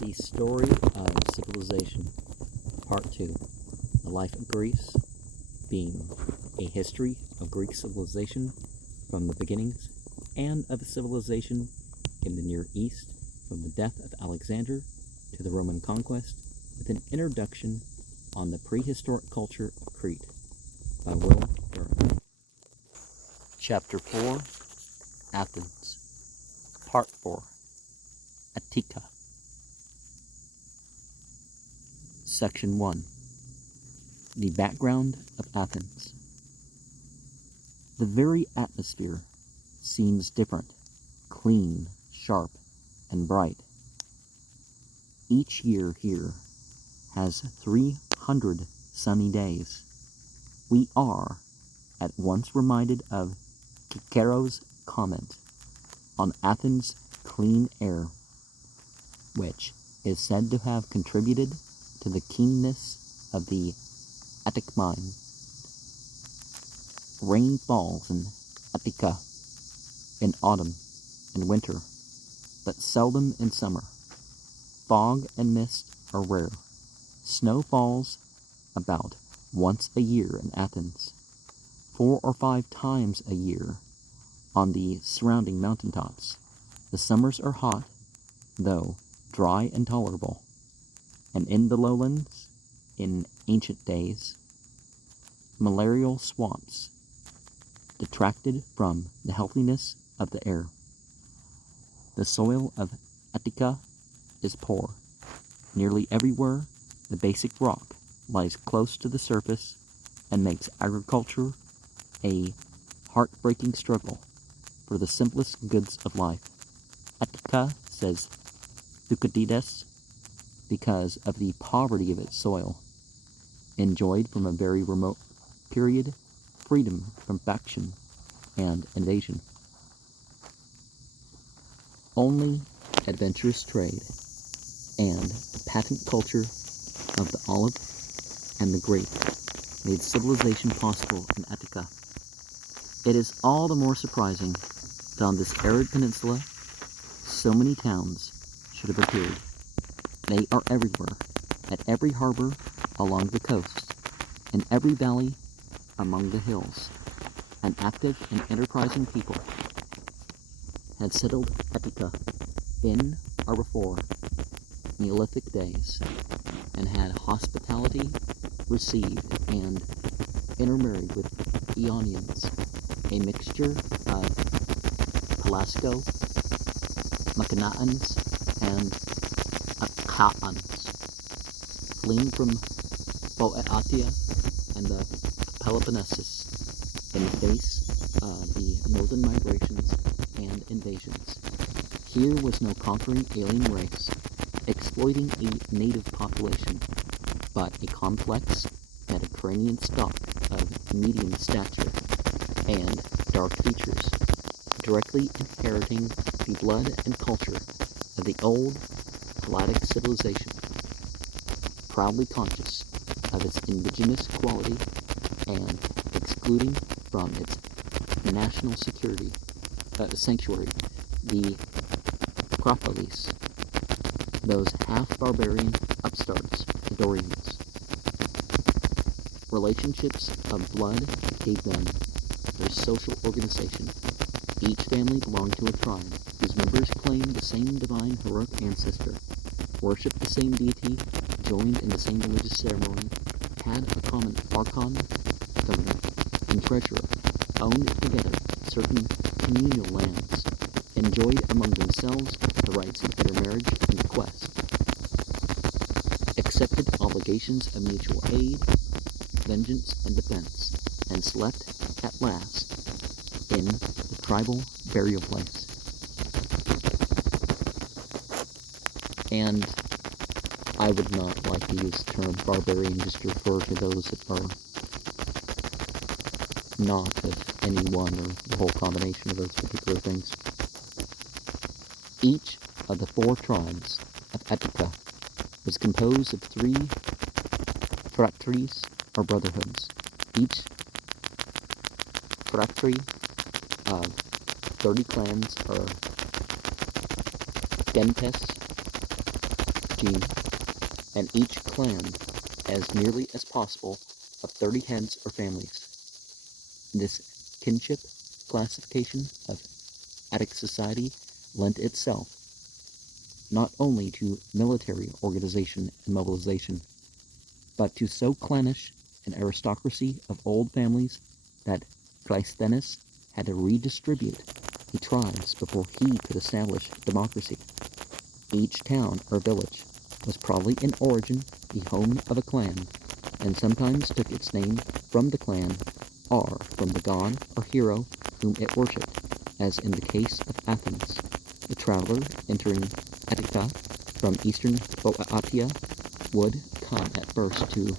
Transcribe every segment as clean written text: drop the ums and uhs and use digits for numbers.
The Story of Civilization, Part 2, The Life of Greece, being a history of Greek civilization from the beginnings and of civilization in the Near East from the death of Alexander to the Roman conquest, with an introduction on the prehistoric culture of Crete by Will Durant. Chapter 4, Athens. Part 4, Attica. Section 1. The background of Athens. The very atmosphere seems different, clean, sharp, and bright. Each year here has 300 sunny days. We are at once reminded of Cicero's comment on Athens' clean air, which is said to have contributed to the keenness of the Attic mind. Rain falls in Attica in autumn and winter, but seldom in summer. Fog and mist are rare. Snow falls about once a year in Athens, 4 or 5 times a year on the surrounding mountaintops. The summers are hot, though dry and tolerable, and in the lowlands, in ancient days, malarial swamps detracted from the healthiness of the air. The soil of Attica is poor. Nearly everywhere, the basic rock lies close to the surface and makes agriculture a heartbreaking struggle for the simplest goods of life. Attica, says Thucydides, because of the poverty of its soil, enjoyed from a very remote period freedom from faction and invasion. Only adventurous trade and the patent culture of the olive and the grape made civilization possible in Attica. It is all the more surprising that on this arid peninsula so many towns should have appeared. They are everywhere, at every harbor along the coast, in every valley among the hills. An active and enterprising people had settled Attica in or before Neolithic days, and had hospitality received and intermarried with Ionians, a mixture of Pelasgo, Macedoниans, and Achaeans, fleeing from Boeotia and the Peloponnesus in the face of the northern migrations and invasions. Here was no conquering alien race exploiting a native population, but a complex Mediterranean stock of medium stature and dark features, directly inheriting the blood and culture of the old Hellenic civilization, proudly conscious of its indigenous quality and excluding from its national sanctuary the Acropolis, those half-barbarian upstarts, the Dorians. Relationships of blood gave them their social organization. Each family belonged to a tribe whose members claimed the same divine heroic ancestor, worshipped the same deity, joined in the same religious ceremony, had a common archon, governor, and treasurer, owned together certain communal lands, enjoyed among themselves the rights of intermarriage and bequest, accepted obligations of mutual aid, vengeance, and defense, and slept at last in the tribal burial place. And I would not like to use the term barbarian just to refer to those that are not of any one or the whole combination of those particular things. Each of the 4 tribes of Attica was composed of 3 phratries or brotherhoods. Each phratry of 30 clans or gentes, regime, and each clan as nearly as possible of 30 heads or families. This kinship classification of Attic society lent itself not only to military organization and mobilization, but to so clannish an aristocracy of old families that Cleisthenes had to redistribute the tribes before he could establish democracy. Each town or village was probably in origin the home of a clan, and sometimes took its name from the clan or from the god or hero whom it worshipped, as in the case of Athens. The traveler entering Attica from eastern Boeotia would come at first to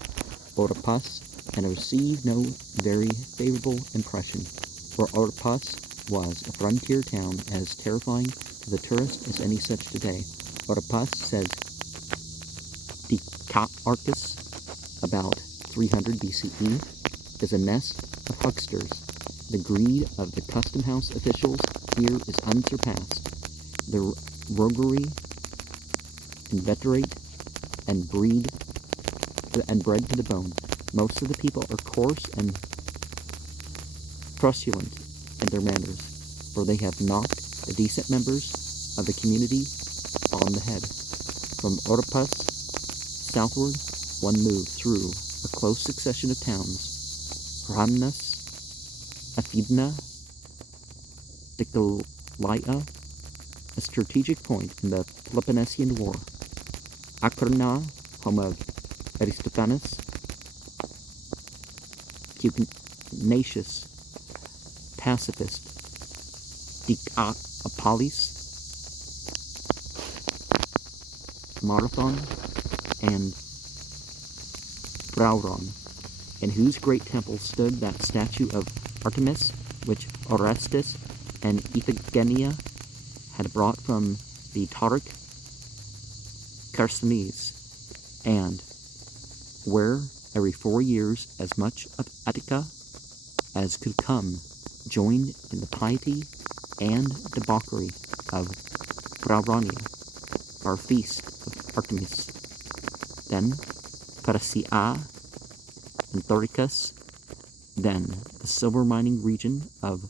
Oropus and receive no very favorable impression, for Oropus was a frontier town as terrifying to the tourist as any such today. Oropus, says Dicaarchus, about 300 BCE, is a nest of hucksters. The greed of the custom house officials here is unsurpassed. The roguery, inveterate, and bred to the bone. Most of the people are coarse and truculent in their manners, for they have knocked the decent members of the community on the head. From Oropus southward, one moved through a close succession of towns: Rhamnus, Aphidna, Decalia, a strategic point in the Peloponnesian War; Acarna, home of Aristophanes; Pugnacious, pacifist; Decapolis, Marathon, and Brauron, in whose great temple stood that statue of Artemis which Orestes and Iphigenia had brought from the Tauric Chersonese, and where every 4 years as much of Attica as could come joined in the piety and debauchery of Brauronia, our feast of Artemis. Then Persia and Thoricus, then the silver mining region of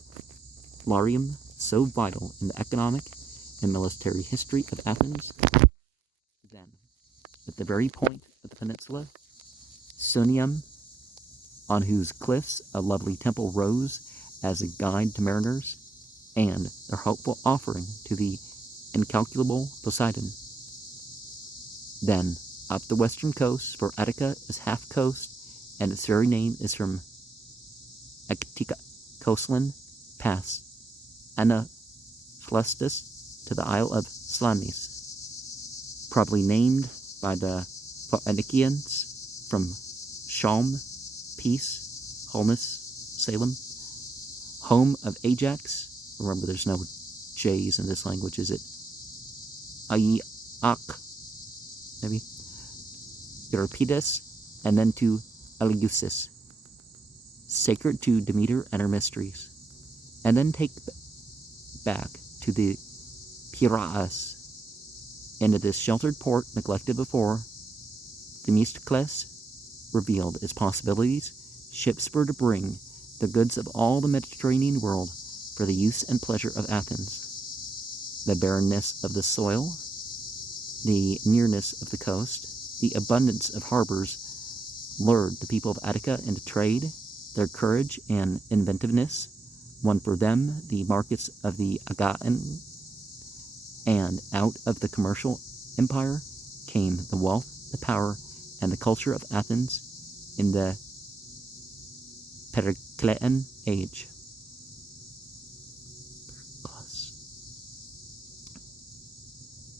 Larium, so vital in the economic and military history of Athens. Then, at the very point of the peninsula, Sunium, on whose cliffs a lovely temple rose as a guide to mariners, and their hopeful offering to the incalculable Poseidon. Then, up the western coast, for Attica is half coast, and its very name is from Attica coastland, past Anaphlestis to the Isle of Salamis, probably named by the Phoenicians from Shalm, peace, wholeness, Salem, home of Ajax. Remember, there's no J's in this language, is it? Aiak, maybe? Euripides, and then to Eleusis, sacred to Demeter and her mysteries, and then take back to the Piraeus. Into this sheltered port, neglected before, Themistocles revealed its possibilities. Ships were to bring the goods of all the Mediterranean world for the use and pleasure of Athens. The barrenness of the soil, the nearness of the coast, the abundance of harbors lured the people of Attica into trade. Their courage and inventiveness won for them the markets of the Aegean, and out of the commercial empire came the wealth, the power, and the culture of Athens in the Periclean age.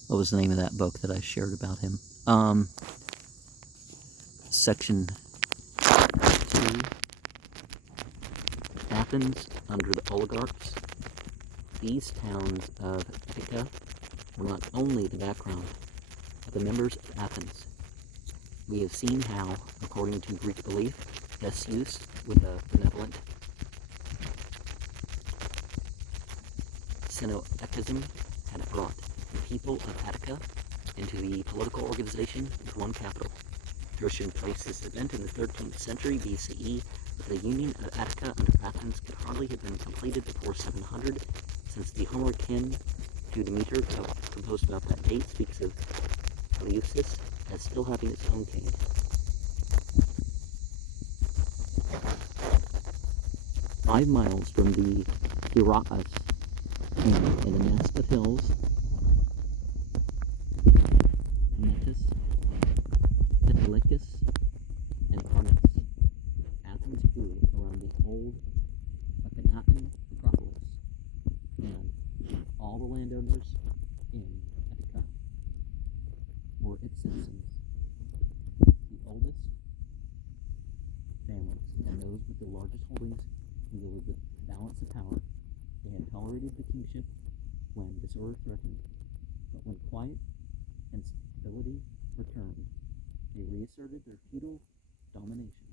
What was the name of that book that I shared about him? Section 2. Athens under the oligarchs. These towns of Attica were not only the background of the members of Athens. We have seen how, according to Greek belief, Theseus, with a benevolent synoecism, had brought the people of Attica into the political organization with one capital. Tradition placed this event in the 13th century BCE, but the union of Attica under Athens could hardly have been completed before 700, since the Homeric hymn to Demeter, composed about that date, speaks of Eleusis as still having its own king. "5 miles from the Durant and in the nest of hills, Metis, Epicus, and Arnis, Athens grew around the old Athenian acropolis, and all the landowners in Attica were its citizens. The oldest families and those with the largest holdings wielded the balance of power. They had tolerated the kingship when disorder threatened, but when quiet and stability returned, they reasserted their feudal domination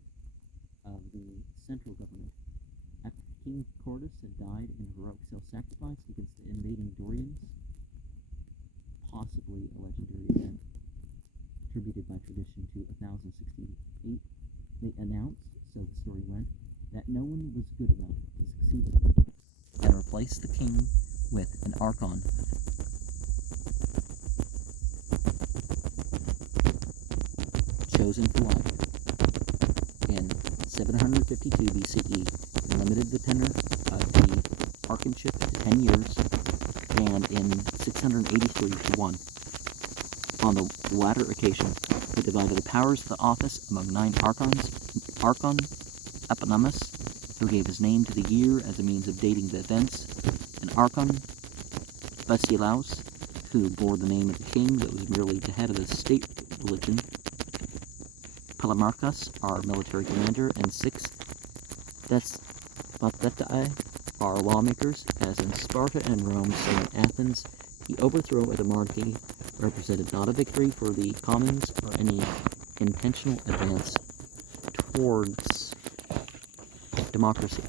of the central government. After King Cordus had died in heroic self-sacrifice against the invading Dorians, possibly a legendary event attributed by tradition to 1068, they announced, so the story went, that no one was good enough to succeed him, and replaced the king with an archon chosen for life. In 752 BCE, they limited the tenure of the archonship to 10 years, and in 683 to 1. On the latter occasion, they divided the powers of the office among 9 archons. Archon Eponymous, who gave his name to the year as a means of dating the events, and Archon Basilaus, who bore the name of the king but was merely the head of the state religion, Polemarchus, our military commander, and 6 Despothetai, our lawmakers. As in Sparta and Rome, so in Athens, the overthrow of the monarchy represented not a victory for the commons or any intentional advance towards democracy.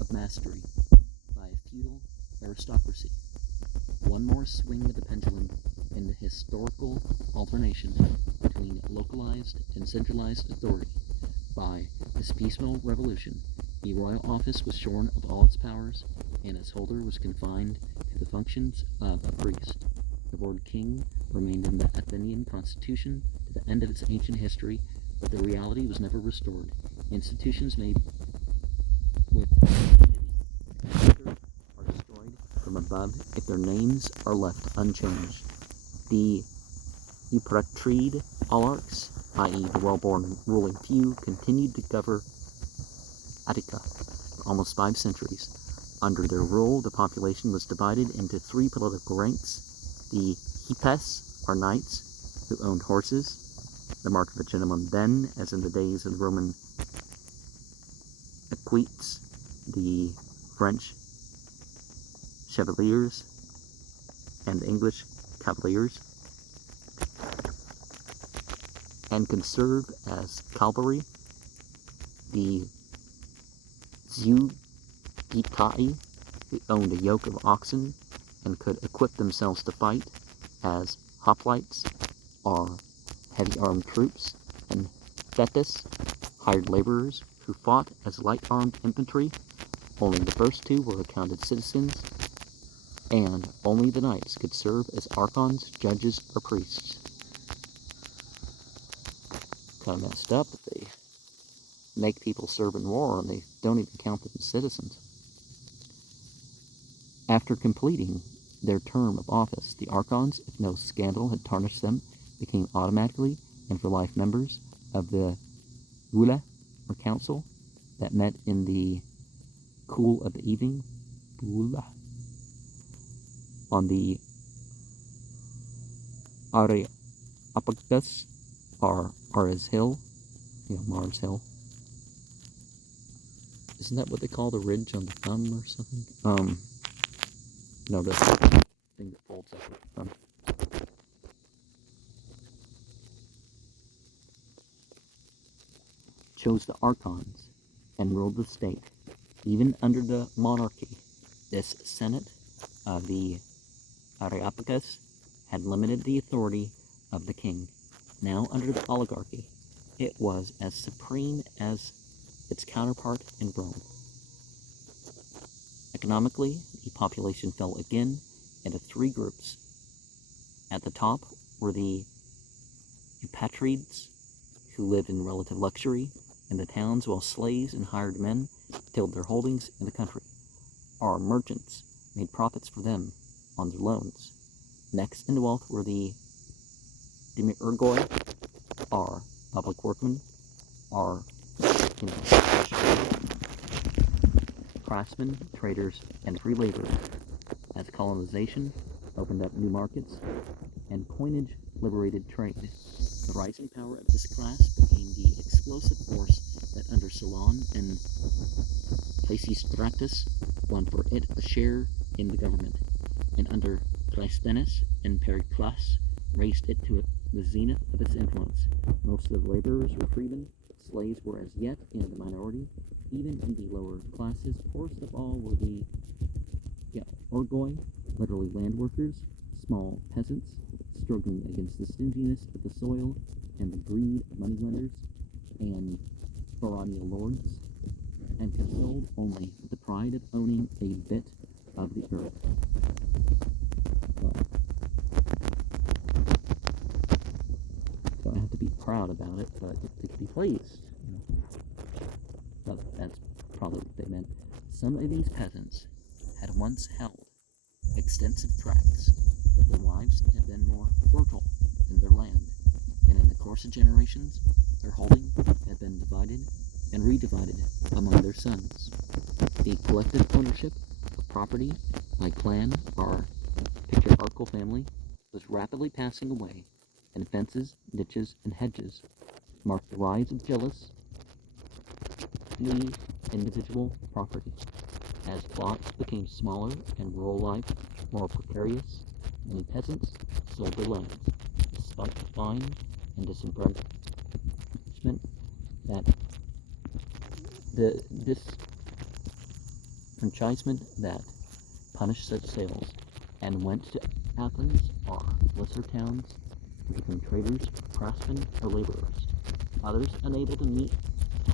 Of mastery by a feudal aristocracy. One more swing of the pendulum in the historical alternation between localized and centralized authority. By this piecemeal revolution, the royal office was shorn of all its powers, and its holder was confined to the functions of a priest. The word king remained in the Athenian constitution to the end of its ancient history, but the reality was never restored. Institutions made with impunity are destroyed from above if their names are left unchanged. The Eupatride oligarchs, i.e. the well-born ruling few, continued to govern Attica for almost 5 centuries. Under their rule, the population was divided into 3 political ranks. The Hippes, or knights, who owned horses, the mark of a gentleman then, as in the days of the Roman equites, the French chevaliers, and the English cavaliers, and could serve as cavalry. The Zeugitai, who owned a yoke of oxen and could equip themselves to fight as hoplites, or heavy-armed troops, and Thetis, hired laborers, who fought as light-armed infantry. Only the first 2 were accounted citizens, and only the knights could serve as archons, judges, or priests. Kind of messed up that they make people serve in war and they don't even count them as citizens. After completing their term of office, the archons, if no scandal had tarnished them, became automatically and for life members of the Vula, or council, that met in the cool of the evening, Vula, on the Areopagus, or Ares Hill, Mars Hill. Isn't that what they call the ridge on the thumb or something? No, the thing that folds up with the thumb. Chose the archons and ruled the state. Even under the monarchy, this Senate of the Areopagus had limited the authority of the king. Now under the oligarchy, it was as supreme as its counterpart in Rome. Economically, the population fell again into three groups. At the top were the Eupatrides, who lived in relative luxury in the towns while slaves and hired men tilled their holdings in the country. Our merchants made profits for them on their loans. Next in wealth were the Demiurgoi, our public workmen, our craftsmen, traders, and free laborers, as colonization opened up new markets and coinage liberated trade. The rising power of this class became the explosive force that under Solon and Pisistratus won for it a share in the government, and under Cleisthenes and Pericles raised it to the zenith of its influence. Most of the laborers were freemen. Slaves were as yet in the minority. Even in the lower classes, poorest of all were the orgoi, literally land workers, small peasants, struggling against the stinginess of the soil and the greed of moneylenders and baronial lords, and consoled only with the pride of owning a bit of the earth. Well, don't have to be proud about it, but they could be pleased. Well, that's probably what they meant. Some of these peasants had once held extensive tracts, but their wives had been more fertile than their land, and in the course of generations, their holding had been divided and redivided among their sons. The collective ownership of property by clan or patriarchal family was rapidly passing away, and fences, ditches, and hedges marked the rise of jealousy, individual property. As plots became smaller and rural life more precarious, many peasants sold their lands, despite the fine and disenfranchisement that punished such sales, and went to Athens or lesser towns to become traders, craftsmen, or laborers. Others, unable to meet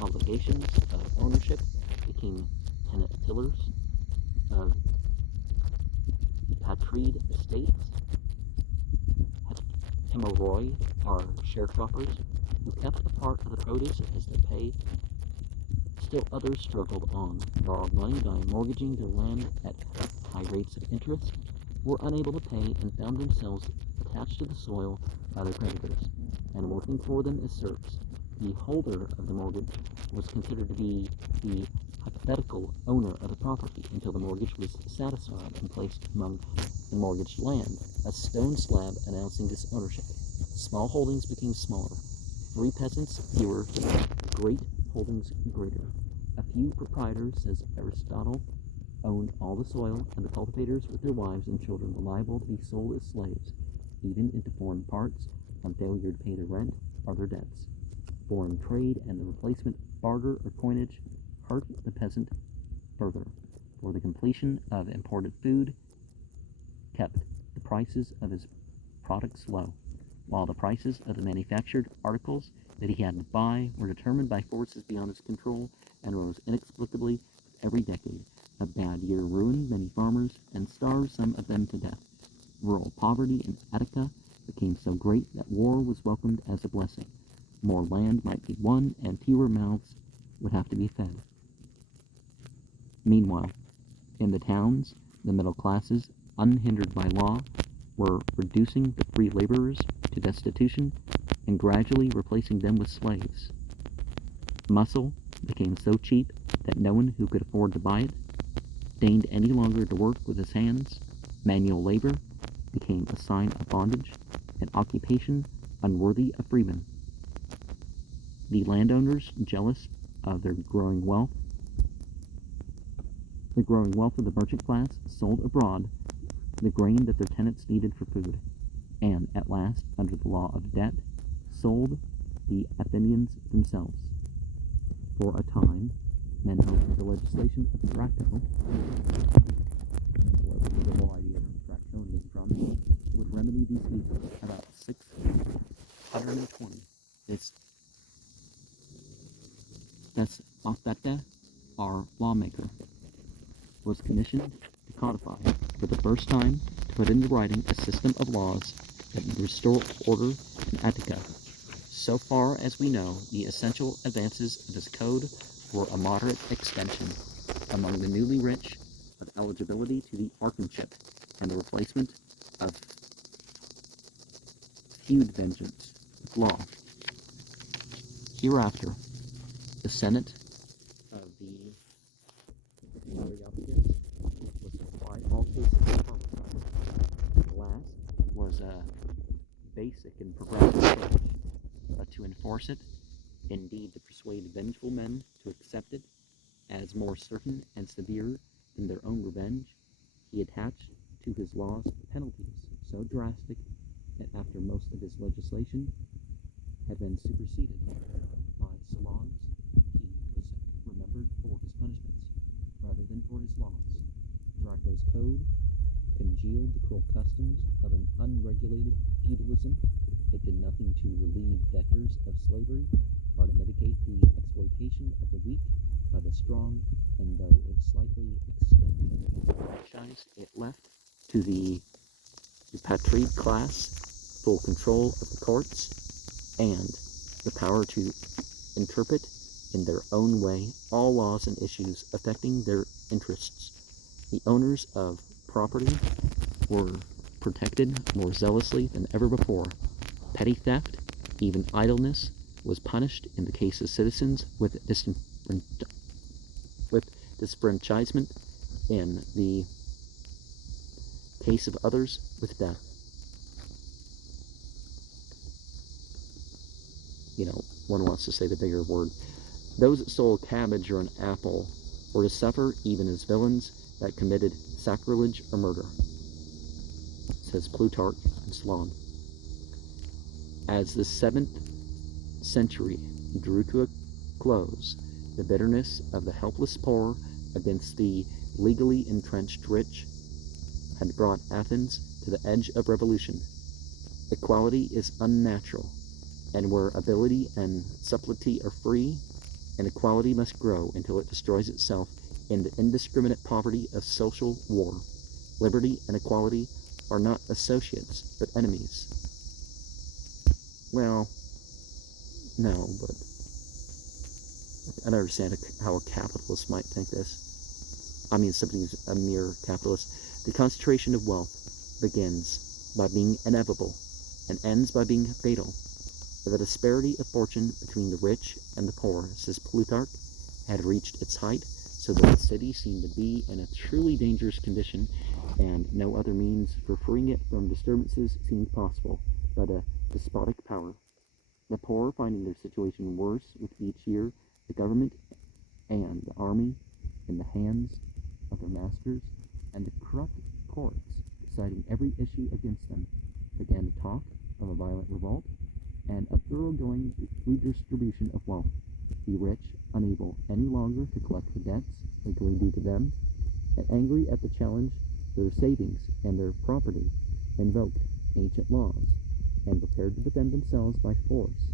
obligations of ownership, became tenant tillers of Eupatride estates. Hemorrhoi are sharecroppers who kept a part of the produce as they paid. Still others struggled on, borrowed money by mortgaging their land at high rates of interest, were unable to pay, and found themselves attached to the soil by their creditors, and working for them as serfs. The holder of the mortgage was considered to be the hypothetical owner of the property until the mortgage was satisfied and placed among the mortgaged land, a stone slab announcing this ownership. Small holdings became smaller, 3 peasants fewer, great holdings greater. A few proprietors, says Aristotle, owned all the soil, and the cultivators with their wives and children were liable to be sold as slaves, even into foreign parts, on failure to pay their rent or their debts. Foreign trade and the replacement barter or coinage hurt the peasant further, for the completion of imported food kept the prices of his products low, while the prices of the manufactured articles that he had to buy were determined by forces beyond his control and rose inexplicably with every decade. A bad year ruined many farmers and starved some of them to death. Rural poverty in Attica became so great that war was welcomed as a blessing. More land might be won, and fewer mouths would have to be fed. Meanwhile, in the towns, the middle classes, unhindered by law, were reducing the free laborers to destitution and gradually replacing them with slaves. Muscle became so cheap that no one who could afford to buy it deigned any longer to work with his hands. Manual labor became a sign of bondage, an occupation unworthy of freemen. The landowners, jealous of the growing wealth of the merchant class, sold abroad the grain that their tenants needed for food, and at last, under the law of debt, sold the Athenians themselves. For a time, Men hoped that the legislation of Draco, or the whole idea of draconian from, would remedy these evils. About 620. That's Attica, our lawmaker, was commissioned to codify, for the first time, to put into writing a system of laws that would restore order in Attica. So far as we know, the essential advances of this code were a moderate extension among the newly rich of eligibility to the archonship and the replacement of feud vengeance with law. Hereafter, the Senate of the Areopagus was to apply all cases of homicide. The last was a basic and progressive approach, but to enforce it, indeed to persuade vengeful men to accept it as more certain and severe than their own revenge, he attached to his laws penalties so drastic that after most of his legislation had been superseded by Solon's, he was remembered for his punishments rather than for his laws. Draco's code congealed the cruel customs of an unregulated feudalism. It did nothing to relieve debtors of slavery or to mitigate the exploitation of the weak by the strong, and though it slightly extended the franchise, it left to the patrician class full control of the courts and the power to interpret in their own way all laws and issues affecting their interests. The owners of property were protected more zealously than ever before. Petty theft, even idleness, was punished in the case of citizens with disfranchisement, in the case of others with death. One wants to say the bigger word. Those that stole a cabbage or an apple were to suffer even as villains that committed sacrilege or murder, says Plutarch and Solon. As the 7th century drew to a close, the bitterness of the helpless poor against the legally entrenched rich had brought Athens to the edge of revolution. Equality is unnatural, and where ability and subtlety are free, inequality must grow until it destroys itself in the indiscriminate poverty of social war. Liberty and equality are not associates, but enemies. Well, no, but I don't understand how a capitalist might think this. I mean, somebody who's a mere capitalist. The concentration of wealth begins by being inevitable and ends by being fatal. The disparity of fortune between the rich and the poor, says Plutarch, had reached its height, so that the city seemed to be in a truly dangerous condition, and no other means for freeing it from disturbances seemed possible but a despotic power. The poor, finding their situation worse with each year, the government and the army in the hands of their masters, and the corrupt courts deciding every issue against them, began to talk of a violent revolt and a thoroughgoing redistribution of wealth. The rich, unable any longer to collect the debts legally due to them, and angry at the challenge to their savings and their property, invoked ancient laws, and prepared to defend themselves by force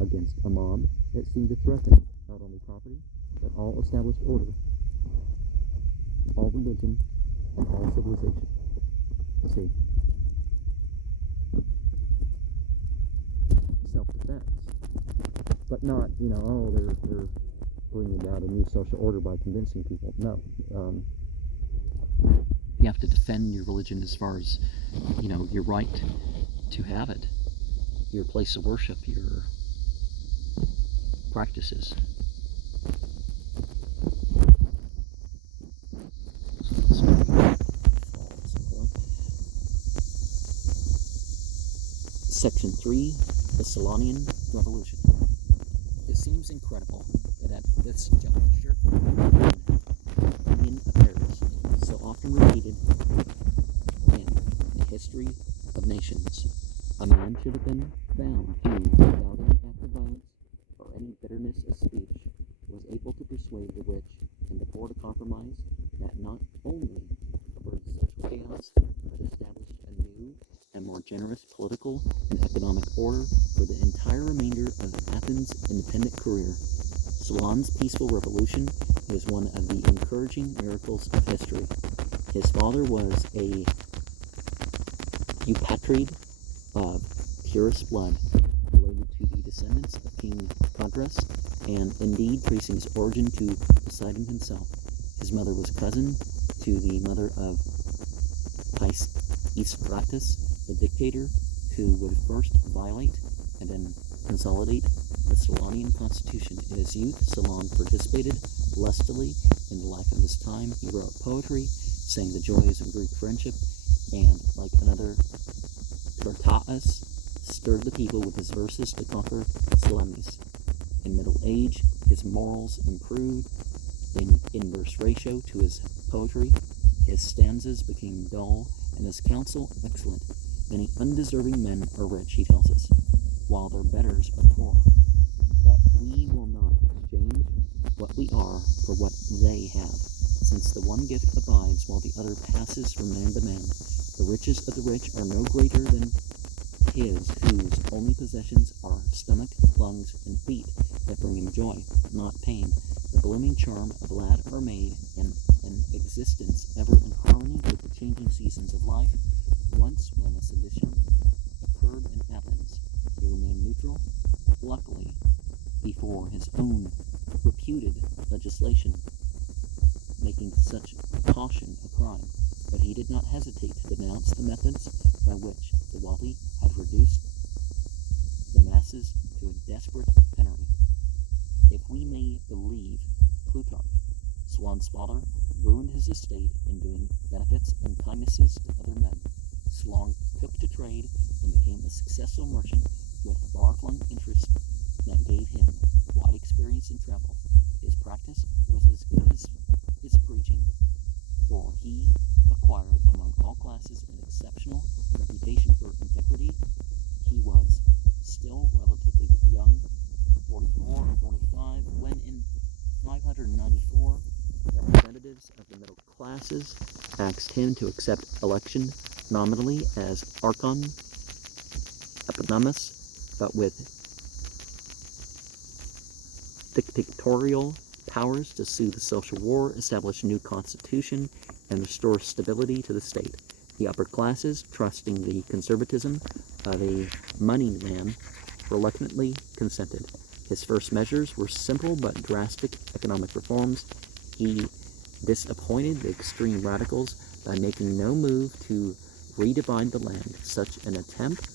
against a mob that seemed to threaten not only property, but all established order, all religion, and all civilization. See, self-defense, but not, they're bringing about a new social order by convincing people. No, you have to defend your religion as far as, your right to have it, your place of worship, your practices. Section 3, the Solonian Revolution. It seems incredible that at this juncture in affairs, so often repeated in the history of nations, a man should have been found who, without any act of violence or any bitterness of speech, was able to persuade the rich and the poor to compromise that not only averted social chaos, but established a new and more generous political and economic order for the entire remainder of Athens' independent career. Solon's peaceful revolution is one of the encouraging miracles of history. His father was a eupatride of purest blood, related to the descendants of King Codrus, and indeed tracing his origin to Poseidon himself. His mother was cousin to the mother of Pisistratus, the dictator who would first violate and then consolidate the Solonian constitution. In his youth, Solon participated lustily in the life of his time. He wrote poetry, sang the joys of Greek friendship, and, like another Durant, stirred the people with his verses to conquer Salamis. In middle age, his morals improved in inverse ratio to his poetry. His stanzas became dull, and his counsel excellent. Many undeserving men are rich, he tells us, while their betters are poor. But we will not exchange what we are for what they have, since the one gift abides while the other passes from man to man. The riches of the rich are no greater than his whose only possessions are stomach, lungs, and feet that bring him joy, not pain. The blooming charm of a lad or maid, and an existence ever in harmony with the changing seasons of life. Once, when a sedition occurred in Athens, he remained neutral, luckily, before his own reputed legislation, making such caution a crime. But he did not hesitate to denounce the methods by which the wealthy had reduced the masses to a desperate penury. If we may believe Plutarch, Solon's father ruined his estate in doing benefits and kindnesses to other men. Solon took to trade and became a successful merchant with far-flung interests that gave him wide experience in travel. His practice was as good as his preaching, for he acquired among all classes an exceptional reputation for integrity. He was still relatively young, 44 or 45, when in 594 representatives of the middle classes asked him to accept election nominally as Archon Eponymous, but with dictatorial powers to soothe the social war, establish a new constitution, and restore stability to the state. The upper classes, trusting the conservatism of a moneyed man, reluctantly consented. His first measures were simple but drastic economic reforms. He disappointed the extreme radicals by making no move to redivide the land. Such an attempt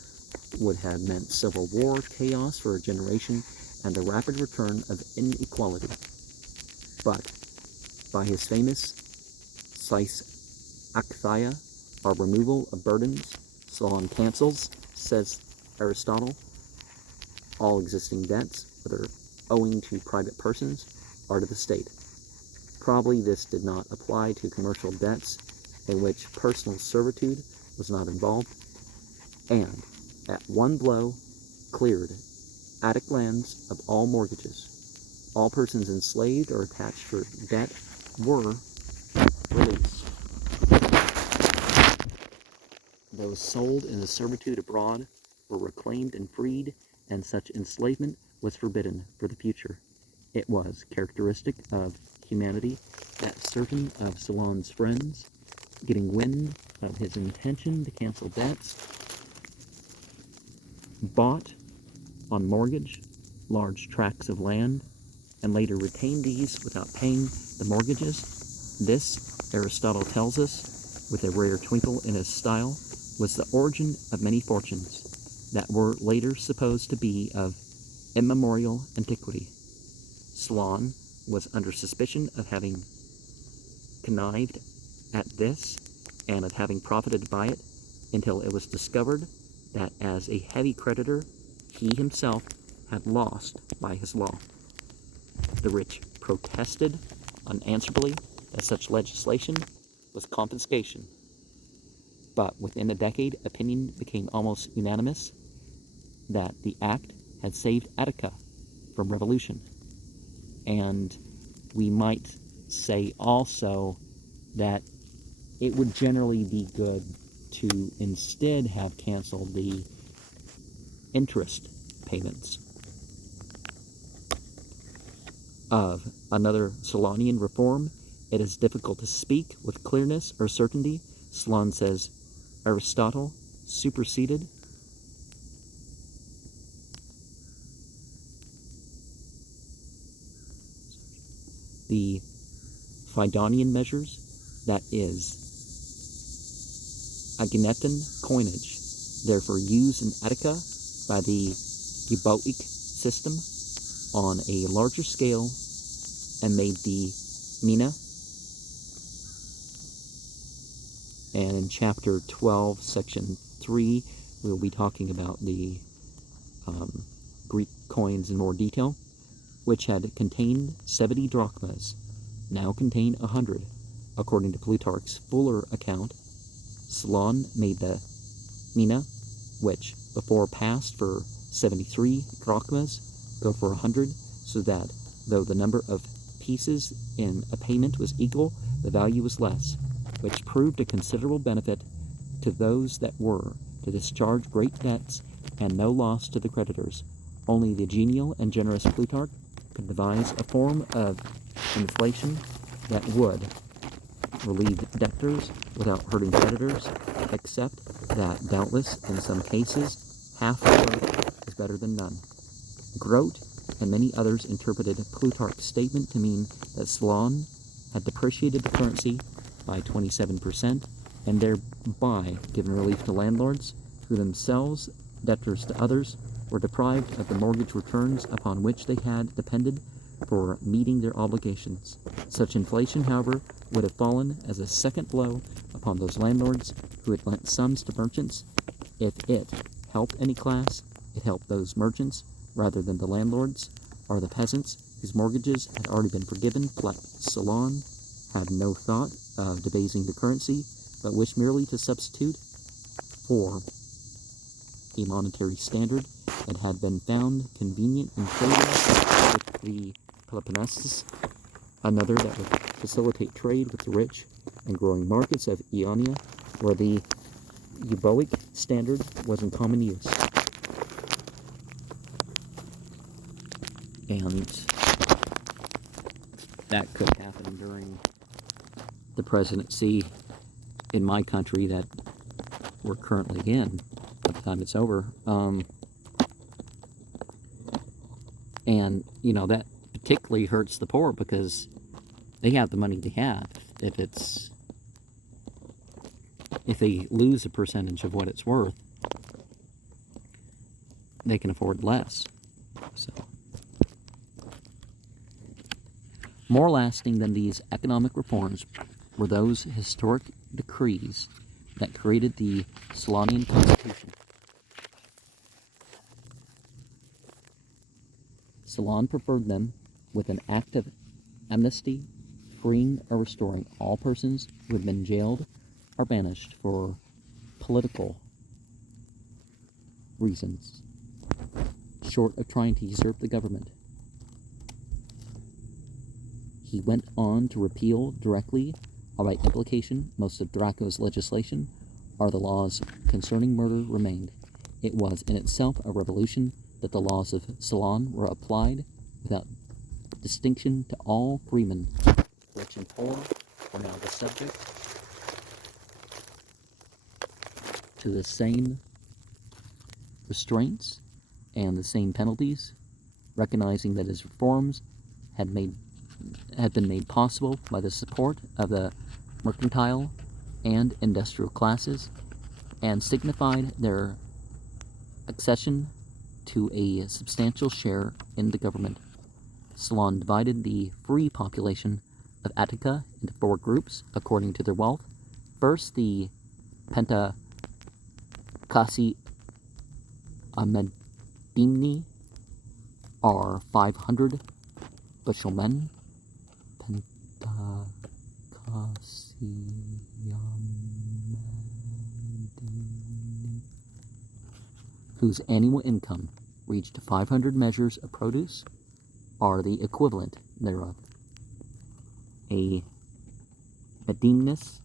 would have meant civil war, chaos for a generation, and the rapid return of inequality. But by his famous Akthia, or removal of burdens, Solon cancels, says Aristotle, all existing debts, whether owing to private persons or to the state. Probably this did not apply to commercial debts in which personal servitude was not involved, and at one blow cleared Attic lands of all mortgages. All persons enslaved or attached for debt were released. Those sold into servitude abroad were reclaimed and freed, and such enslavement was forbidden for the future. It was characteristic of humanity that certain of Solon's friends, getting wind of his intention to cancel debts, bought on mortgage large tracts of land, and later retained these without paying the mortgages. This, Aristotle tells us, with a rare twinkle in his style, was the origin of many fortunes that were later supposed to be of immemorial antiquity. Solon was under suspicion of having connived at this and of having profited by it, until it was discovered that as a heavy creditor he himself had lost by his law. The rich protested unanswerably that such legislation was confiscation. But within a decade, opinion became almost unanimous that the act had saved Attica from revolution. And we might say also that it would generally be good to instead have canceled the interest payments. Of another Solonian reform, it is difficult to speak with clearness or certainty. Solon says Aristotle superseded the Phidonian measures, that is, Aeginetan coinage, therefore used in Attica by the Euboic system on a larger scale, and made the mina. And in chapter 12, section 3, we'll be talking about the Greek coins in more detail, which had contained 70 drachmas, now contain 100. According to Plutarch's fuller account, Solon made the mina, which before passed for 73 drachmas, go for 100, so that though the number of pieces in a payment was equal, the value was less, which proved a considerable benefit to those that were to discharge great debts, and no loss to the creditors. Only the genial and generous Plutarch could devise a form of inflation that would relieve debtors without hurting creditors, except that doubtless in some cases half effort is better than none. Grote and many others interpreted Plutarch's statement to mean that Solon had depreciated the currency by 27%, and thereby given relief to landlords who themselves, debtors to others, were deprived of the mortgage returns upon which they had depended for meeting their obligations. Such inflation, however, would have fallen as a second blow upon those landlords who had lent sums to merchants. If it helped any class, it helped those merchants rather than the landlords or the peasants whose mortgages had already been forgiven. Solon had no thought of debasing the currency, but wished merely to substitute for a monetary standard that had been found convenient in trading with the Peloponnesus, another that would facilitate trade with the rich and growing markets of Ionia, where the Euboic standard was in common use. And that could happen during the presidency in my country that we're currently in by the time it's over. And, you know, that particularly hurts the poor because they have the money they have. If they lose a percentage of what it's worth, they can afford less. So, more lasting than these economic reforms were those historic decrees that created the Solonian Constitution. Solon preferred them with an act of amnesty, freeing or restoring all persons who had been jailed or banished for political reasons, short of trying to usurp the government. He went on to repeal directly or by implication most of Draco's legislation, or the laws concerning murder remained. It was in itself a revolution that the laws of Solon were applied without distinction to all freemen. Rich and poor were now the subject to the same restraints and the same penalties, recognizing that his reforms had been made possible by the support of the mercantile and industrial classes, and signified their accession to a substantial share in the government. Solon divided the free population of Attica into 4 groups according to their wealth. First, the Pentacasi Amedimni are 500 bushelmen. Whose annual income reached 500 measures of produce. are the equivalent thereof. A medimnus,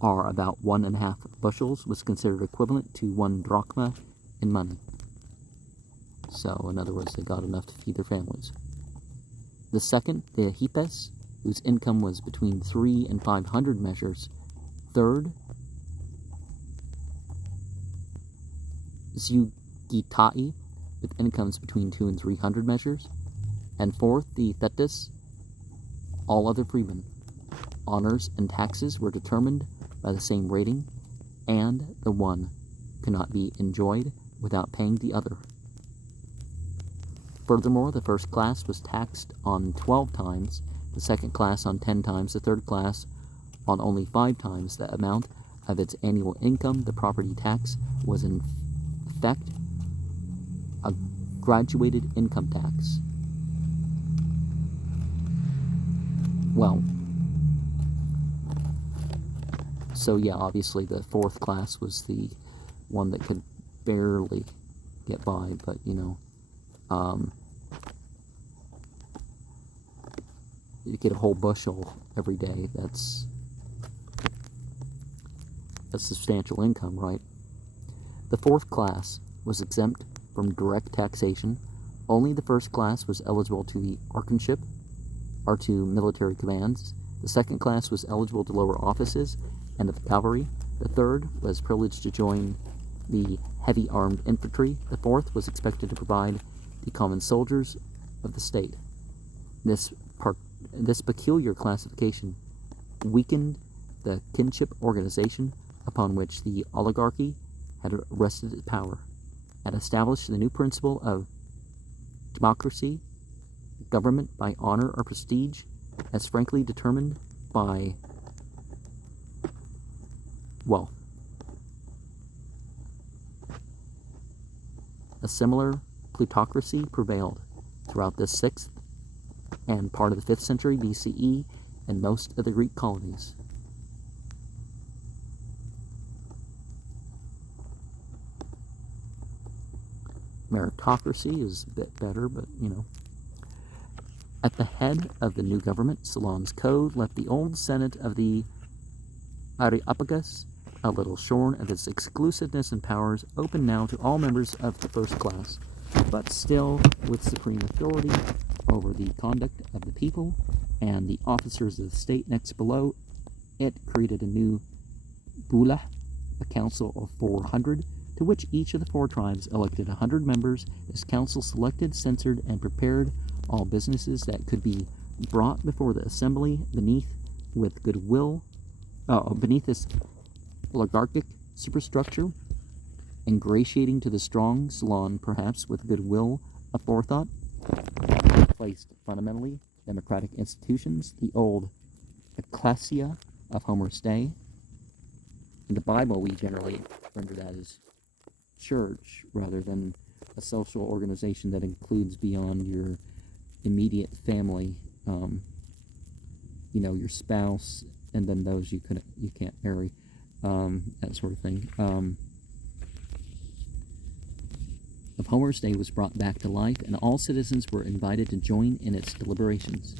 are about 1.5 bushels, was considered equivalent to 1 drachma in money. So, in other words, they got enough to feed their families. The second, the hippes, whose income was between 3 and 500 measures. Third, zeugitai, with incomes between 2 and 300 measures. And fourth, the thetis, all other freemen. Honors and taxes were determined by the same rating, and the one could not be enjoyed without paying the other. Furthermore, the first class was taxed on 12 times, the second class on 10 times, the third class on only 5 times the amount of its annual income. The property tax was in effect a graduated income tax. Well, so yeah, obviously the fourth class was the one that could barely get by, but you get a whole bushel every day. That's a substantial income, right? The fourth class was exempt from direct taxation. Only the first class was eligible to the archonship, or to military commands. The second class was eligible to lower offices and of the cavalry. The third was privileged to join the heavy armed infantry. The fourth was expected to provide the common soldiers of the state. This peculiar classification weakened the kinship organization upon which the oligarchy had rested its power, and established the new principle of democracy, government by honor or prestige, as frankly determined by wealth. A similar plutocracy prevailed throughout the 6th and part of the 5th century BCE in most of the Greek colonies. Meritocracy is a bit better, but At the head of the new government, Solon's code left the old Senate of the Areopagus a little shorn of its exclusiveness and powers, open now to all members of the first class, but still with supreme authority over the conduct of the people and the officers of the state. Next below, it created a new bulla, a council of 400, to which each of the 4 tribes elected 100 members. This council selected, censored, and prepared all businesses that could be brought before the assembly beneath this oligarchic superstructure, ingratiating to the strong Solon, perhaps with goodwill aforethought, placed fundamentally democratic institutions, the old ecclesia of Homer's day. In the Bible, we generally render that as church rather than a social organization that includes beyond your immediate family, your spouse, and then those you can't marry, that sort of thing. Of Homer's day was brought back to life, and all citizens were invited to join in its deliberations.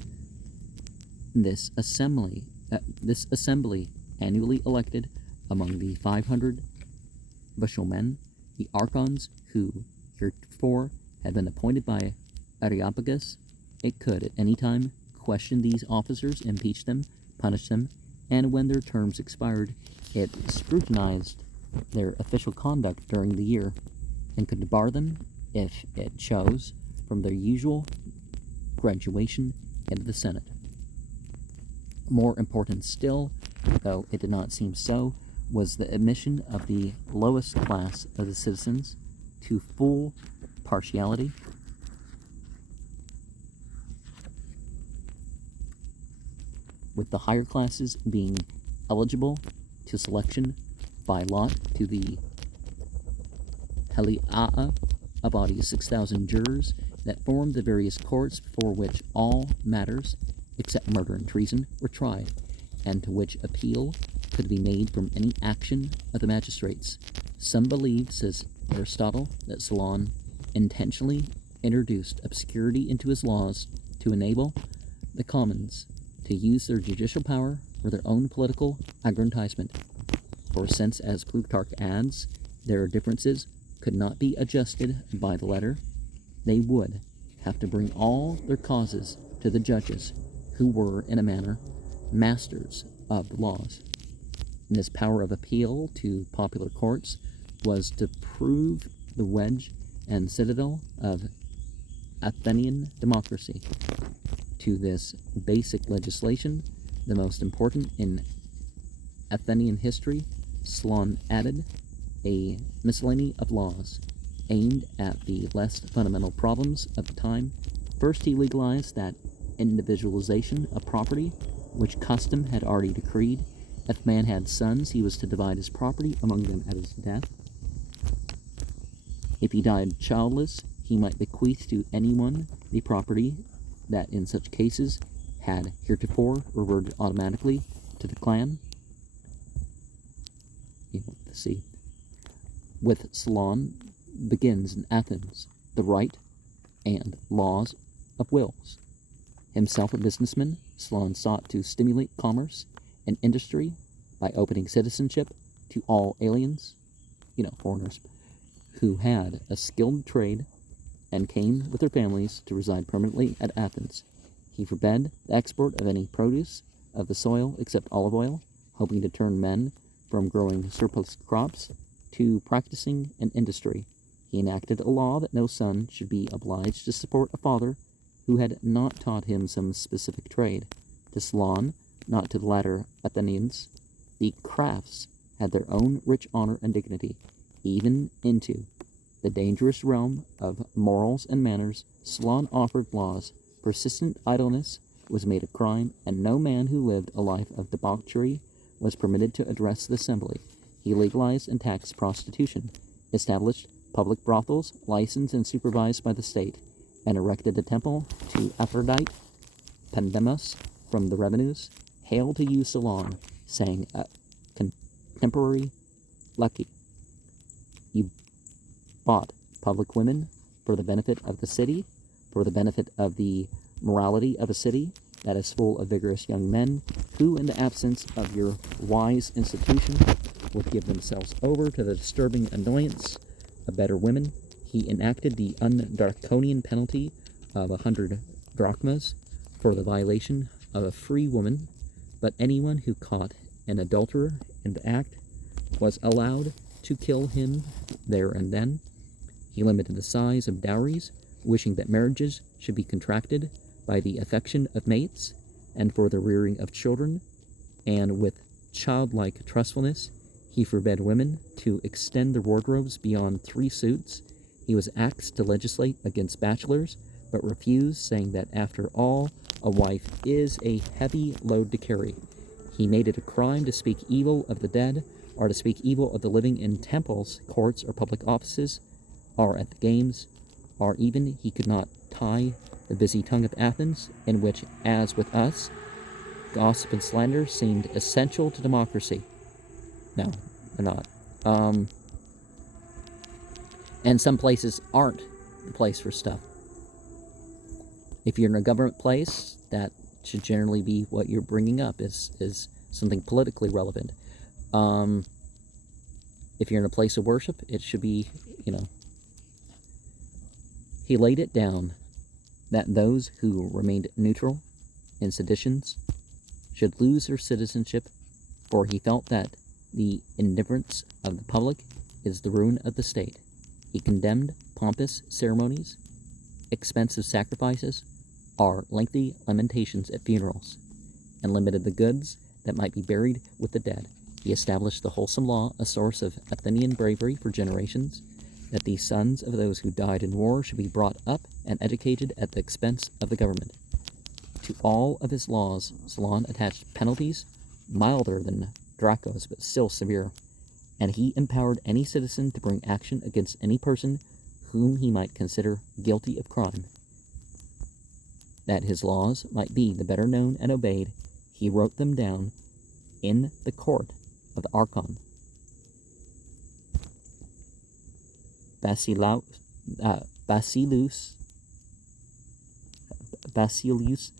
This assembly annually elected among the 500 bushelmen the archons who heretofore had been appointed by Areopagus. It could at any time question these officers, impeach them, punish them, and when their terms expired, it scrutinized their official conduct during the year and could debar them, if it chose, from their usual graduation into the Senate. More important still, though it did not seem so, was the admission of the lowest class of the citizens to full partiality, with the higher classes being eligible to selection by lot to the Heliaa, a body of 6,000 jurors that formed the various courts before which all matters, except murder and treason, were tried, and to which appeal could be made from any action of the magistrates. Some believed, says Aristotle, that Solon intentionally introduced obscurity into his laws to enable the commons to use their judicial power for their own political aggrandizement. For since, as Plutarch adds, their differences could not be adjusted by the letter, they would have to bring all their causes to the judges, who were, in a manner, masters of the laws. And this power of appeal to popular courts was to prove the wedge and citadel of Athenian democracy. To this basic legislation, the most important in Athenian history, Solon added a miscellany of laws aimed at the less fundamental problems of the time. First, he legalized that individualization of property, which custom had already decreed. If man had sons, he was to divide his property among them at his death. If he died childless, he might bequeath to anyone the property that in such cases had heretofore reverted automatically to the clan. See, with Solon begins in Athens the right and laws of wills. Himself a businessman, Solon sought to stimulate commerce and industry by opening citizenship to all aliens, foreigners, who had a skilled trade and came with their families to reside permanently at Athens. He forbade the export of any produce of the soil except olive oil, hoping to turn men from growing surplus crops to practicing an industry. He enacted a law that no son should be obliged to support a father who had not taught him some specific trade. To Solon, not to the latter Athenians, the crafts had their own rich honor and dignity. Even into the dangerous realm of morals and manners, Solon offered laws. Persistent idleness was made a crime, and no man who lived a life of debauchery was permitted to address the assembly. He legalized and taxed prostitution, established public brothels, licensed and supervised by the state, and erected a temple to Aphrodite. Pandemos, from the revenues, hailed to you Solon, saying, contemporary lucky. You bought public women for the benefit of the city, for the benefit of the morality of a city that is full of vigorous young men who, in the absence of your wise institution, would give themselves over to the disturbing annoyance of better women. He enacted the undraconian penalty of 100 drachmas for the violation of a free woman, but anyone who caught an adulterer in the act was allowed to kill him there and then. He limited the size of dowries, wishing that marriages should be contracted by the affection of mates and for the rearing of children, and with childlike trustfulness he forbade women to extend their wardrobes beyond 3 suits. He was asked to legislate against bachelors, but refused, saying that after all, a wife is a heavy load to carry. He made it a crime to speak evil of the dead, or to speak evil of the living in temples, courts, or public offices, or at the games, or even he could not tie the busy tongue of Athens, in which, as with us, gossip and slander seemed essential to democracy. No, they're not. And some places aren't the place for stuff. If you're in a government place, that should generally be what you're bringing up is something politically relevant. If you're in a place of worship, it should be, He laid it down that those who remained neutral in seditions should lose their citizenship, for he felt that the indifference of the public is the ruin of the state. He condemned pompous ceremonies, expensive sacrifices, or lengthy lamentations at funerals, and limited the goods that might be buried with the dead. He established the wholesome law, a source of Athenian bravery for generations, that the sons of those who died in war should be brought up and educated at the expense of the government. To all of his laws, Solon attached penalties, milder than dracos, but still severe, and he empowered any citizen to bring action against any person whom he might consider guilty of crime. That his laws might be the better known and obeyed, he wrote them down in the court of the Archon. Basilus basileus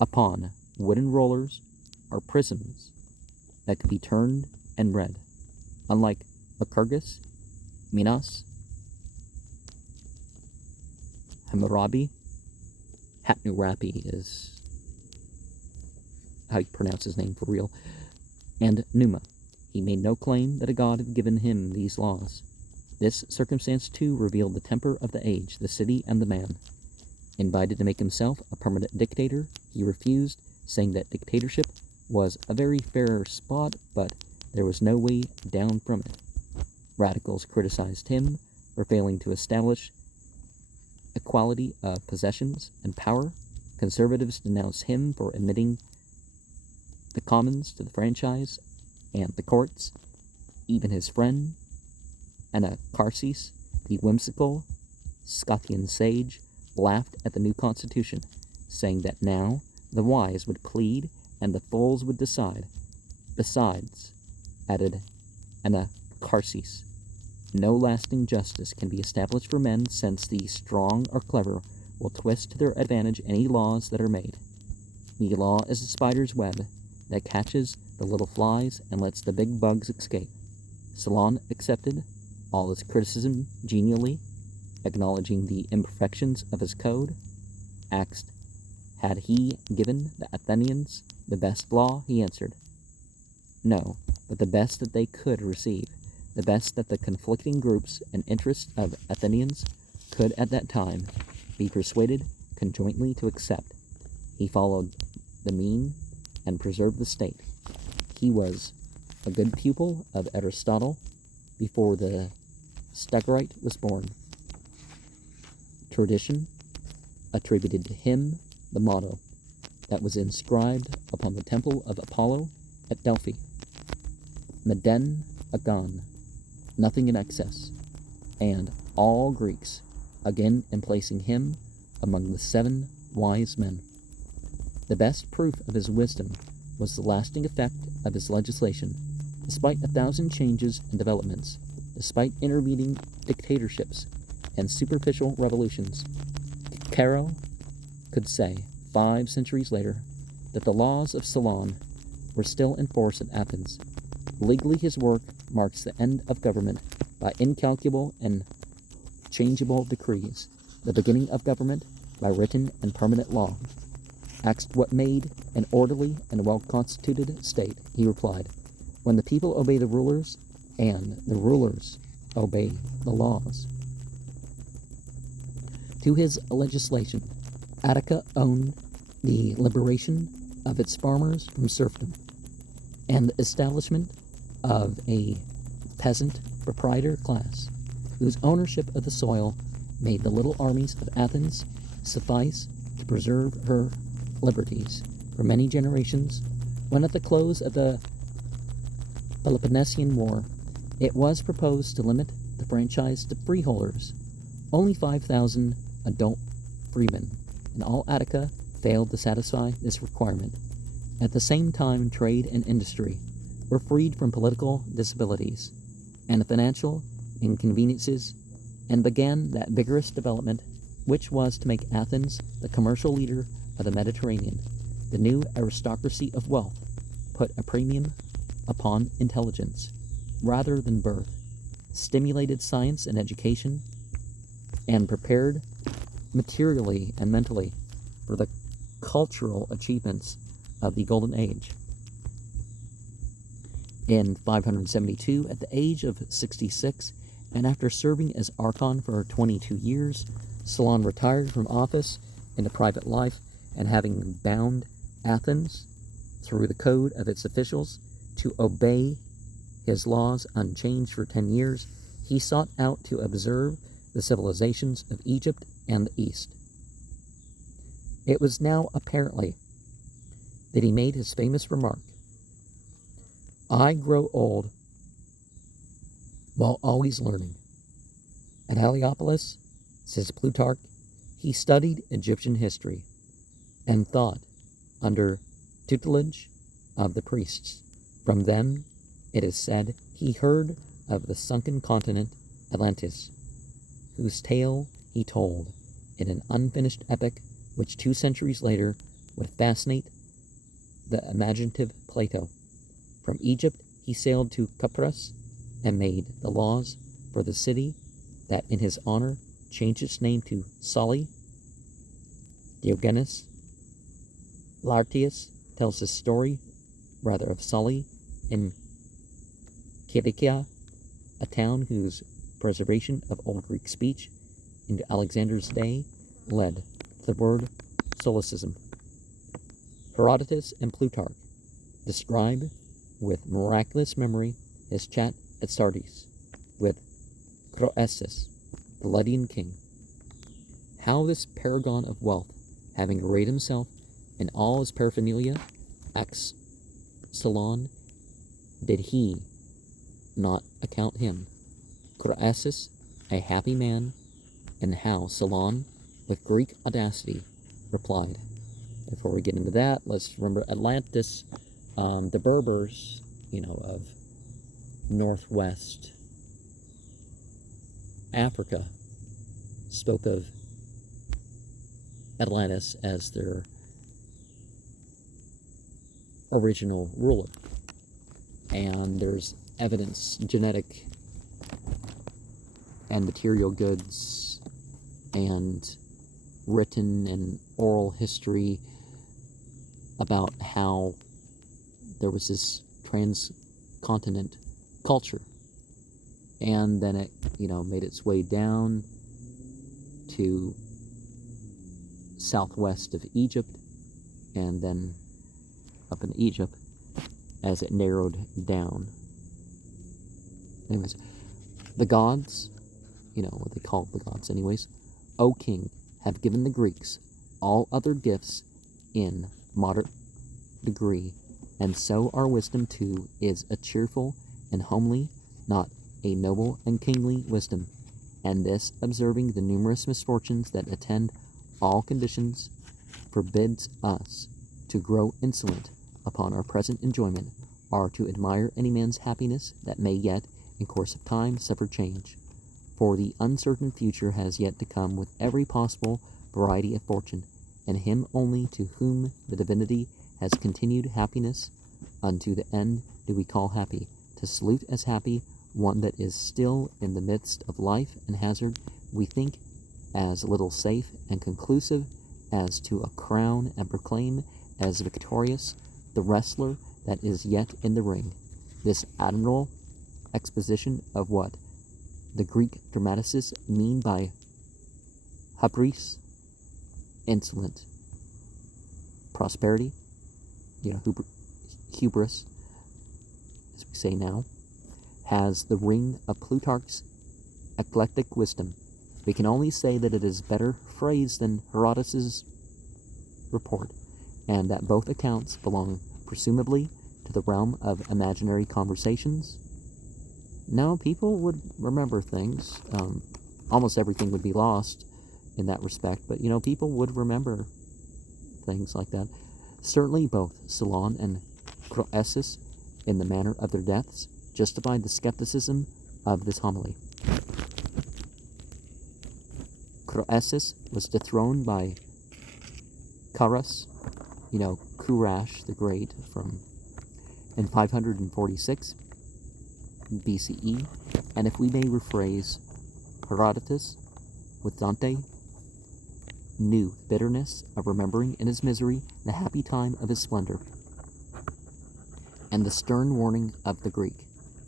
upon wooden rollers or prisms that could be turned and read. Unlike Lycurgus, Minos, Hammurabi is how you pronounce his name for real, and Numa. He made no claim that a god had given him these laws. This circumstance too revealed the temper of the age, the city, and the man. Invited to make himself a permanent dictator, he refused, saying that dictatorship was a very fair spot, but there was no way down from it. Radicals criticized him for failing to establish equality of possessions and power. Conservatives denounced him for admitting the commons to the franchise and the courts. Even his friend, Anacharsis, the whimsical Scotian sage, laughed at the new constitution, saying that now the wise would plead and the fools would decide. Besides, added Anacharsis, no lasting justice can be established for men, since the strong or clever will twist to their advantage any laws that are made. The law is a spider's web that catches the little flies and lets the big bugs escape. Solon accepted all his criticism genially, acknowledging the imperfections of his code. Asked, had he given the Athenians the best law? He answered, no, but the best that they could receive, the best that the conflicting groups and interests of Athenians could at that time be persuaded conjointly to accept. He followed the mean and preserved the state. He was a good pupil of Aristotle before the Stagirite was born. Tradition attributed to him the motto that was inscribed upon the temple of Apollo at Delphi: Meden Agon, nothing in excess, and all Greeks, again in placing him among the 7 wise men. The best proof of his wisdom was the lasting effect of his legislation. Despite 1,000 changes and developments, despite intervening dictatorships and superficial revolutions, Cicero could say 5 centuries later that the laws of Solon were still in force at Athens. Legally, his work marks the end of government by incalculable and changeable decrees, the beginning of government by written and permanent law. Asked what made an orderly and well-constituted state, he replied, when the people obey the rulers and the rulers obey the laws. To his legislation, Attica owned the liberation of its farmers from serfdom and the establishment of a peasant proprietor class whose ownership of the soil made the little armies of Athens suffice to preserve her liberties for many generations. When at the close of the Peloponnesian War, it was proposed to limit the franchise to freeholders, only 5,000 adult freemen in all Attica failed to satisfy this requirement. At the same time, trade and industry were freed from political disabilities and financial inconveniences, and began that vigorous development which was to make Athens the commercial leader of the Mediterranean. The new aristocracy of wealth put a premium upon intelligence rather than birth, stimulated science and education, and prepared materially and mentally for the cultural achievements of the Golden Age. In 572, at the age of 66, and after serving as archon for 22 years, Solon retired from office into private life, and having bound Athens through the code of its officials to obey his laws unchanged for 10 years, he sought out to observe the civilizations of Egypt and the East. It was now apparently that he made his famous remark, "I grow old while always learning." At Heliopolis, says Plutarch, he studied Egyptian history and thought under tutelage of the priests. From them, it is said, he heard of the sunken continent Atlantis, whose tale he told in an unfinished epic which 2 centuries later would fascinate the imaginative Plato. From Egypt he sailed to Cyprus and made the laws for the city that in his honor changed its name to Soli. Diogenes Laertius tells the story, rather, of Soli in Attica, a town whose preservation of Old Greek speech into Alexander's day led to the word solecism. Herodotus and Plutarch describe with miraculous memory his chat at Sardis with Croesus, the Lydian king. How this paragon of wealth, having arrayed himself in all his paraphernalia, ex Solon, did he not account him, Croesus, a happy man, and how Solon, with Greek audacity, replied. Before we get into that, let's remember Atlantis, the Berbers, of northwest Africa, spoke of Atlantis as their original ruler. And there's evidence, genetic and material goods, and written and oral history about how there was this transcontinent culture, and then it made its way down to southwest of Egypt, and then up in Egypt as it narrowed down. Anyways, the gods, what they call the gods anyways, O king, have given the Greeks all other gifts in moderate degree, and so our wisdom too is a cheerful and homely, not a noble and kingly wisdom. And this, observing the numerous misfortunes that attend all conditions, forbids us to grow insolent upon our present enjoyment, or to admire any man's happiness that may yet, in course of time, suffer change. For the uncertain future has yet to come with every possible variety of fortune, and him only to whom the divinity has continued happiness unto the end do we call happy. To salute as happy one that is still in the midst of life and hazard, we think as little safe and conclusive as to a crown and proclaim as victorious the wrestler that is yet in the ring. This admirable exposition of what the Greek dramaticists mean by hubris, insolent prosperity, hubris, as we say now, has the ring of Plutarch's eclectic wisdom. We can only say that it is better phrased than Herodotus' report, and that both accounts belong presumably to the realm of imaginary conversations. Now, people would remember things. Almost everything would be lost in that respect, but people would remember things like that. Certainly both Solon and Croesus, in the manner of their deaths, justified the skepticism of this homily. Croesus was dethroned by Carus, Kurash the Great, in 546 BCE, and if we may rephrase Herodotus, with Dante, knew bitterness of remembering in his misery the happy time of his splendor, and the stern warning of the Greek.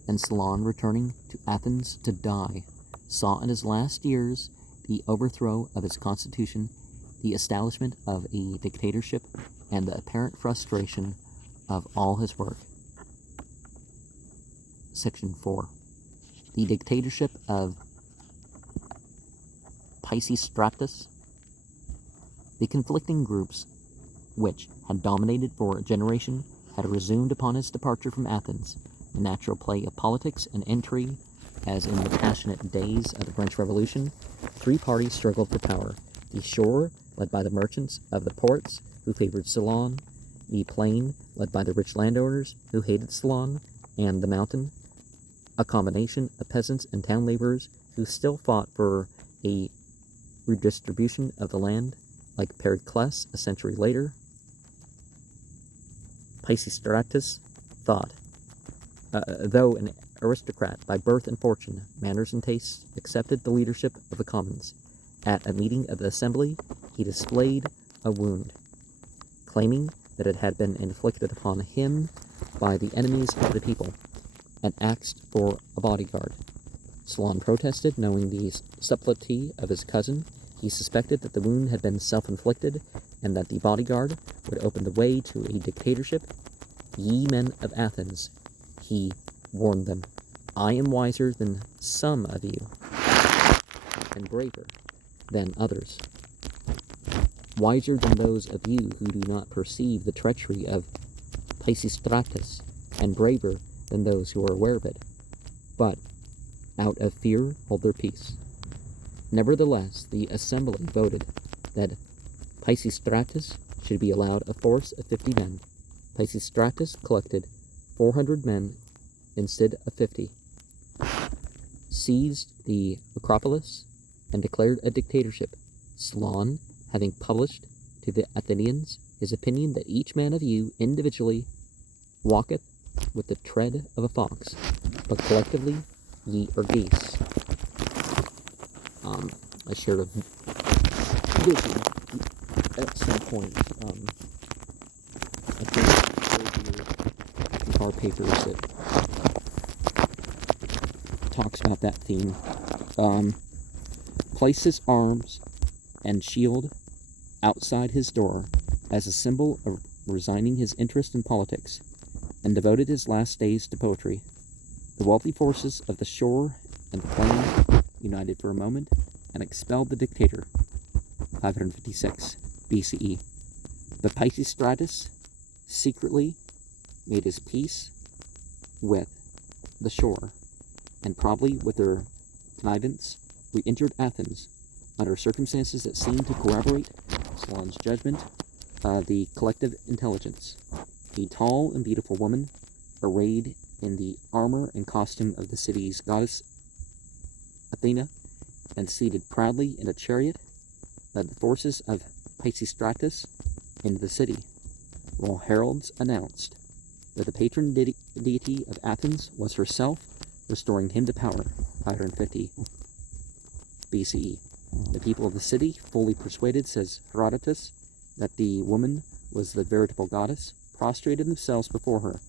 And Solon, returning to Athens to die, saw in his last years the overthrow of his constitution, the establishment of a dictatorship, and the apparent frustration of all his work. Section 4. The dictatorship of Pisistratus. The conflicting groups which had dominated for a generation had resumed upon his departure from Athens the natural play of politics and intrigue, as in the passionate days of the French Revolution. 3 parties struggled for power: the shore, led by the merchants of the ports, who favored Solon; the plain, led by the rich landowners, who hated Solon; and the mountain, a combination of peasants and town laborers, who still fought for a redistribution of the land like Pericles a century later, Pisistratus thought, though an aristocrat by birth and fortune, manners and tastes, accepted the leadership of the commons. At a meeting of the assembly, he displayed a wound, claiming that it had been inflicted upon him by the enemies of the people, and asked for a bodyguard. Solon protested, knowing the subtlety of his cousin. He suspected that the wound had been self-inflicted, and that the bodyguard would open the way to a dictatorship. Ye men of Athens, he warned them, I am wiser than some of you, and braver than others. Wiser than those of you who do not perceive the treachery of Pisistratus, and braver than those who are aware of it, but out of fear hold their peace. Nevertheless, the assembly voted that Pisistratus should be allowed a force of 50 men. Pisistratus collected 400 men instead of 50, seized the Acropolis, and declared a dictatorship. Solon, having published to the Athenians his opinion that each man of you individually walketh with the tread of a fox, but collectively ye are geese. I shared a vision at some point. I think in our papers that talks about that theme. Place his arms and shield outside his door as a symbol of resigning his interest in politics, and devoted his last days to poetry. The wealthy forces of the shore and the plain united for a moment and expelled the dictator. 556 BCE. But Pisistratus secretly made his peace with the shore, and probably with their connivance re-entered Athens under circumstances that seemed to corroborate Solon's judgment of the collective intelligence. A tall and beautiful woman, arrayed in the armor and costume of the city's goddess Athena, and seated proudly in a chariot, led the forces of Pisistratus into the city, while heralds announced that the patron deity of Athens was herself restoring him to power. 550 BCE. The people of the city, fully persuaded, says Herodotus, that the woman was the veritable goddess, prostrated themselves before her,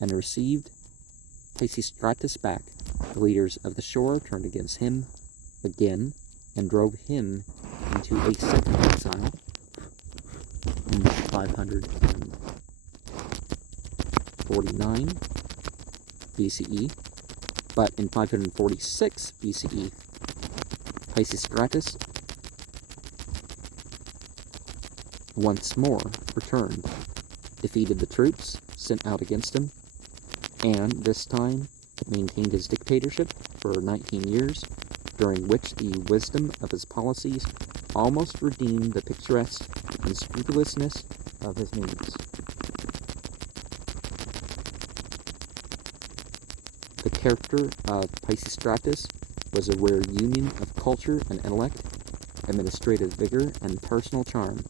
and received Pisistratus back. The leaders of the shore turned against him again, and drove him into a second exile in 549 BCE. But in 546 BCE, Pisistratus once more returned, defeated the troops sent out against him, and this time maintained his dictatorship for 19 years, during which the wisdom of his policies almost redeemed the picturesque unscrupulousness of his means. The character of Pisistratus was a rare union of culture and intellect, administrative vigor, and personal charm.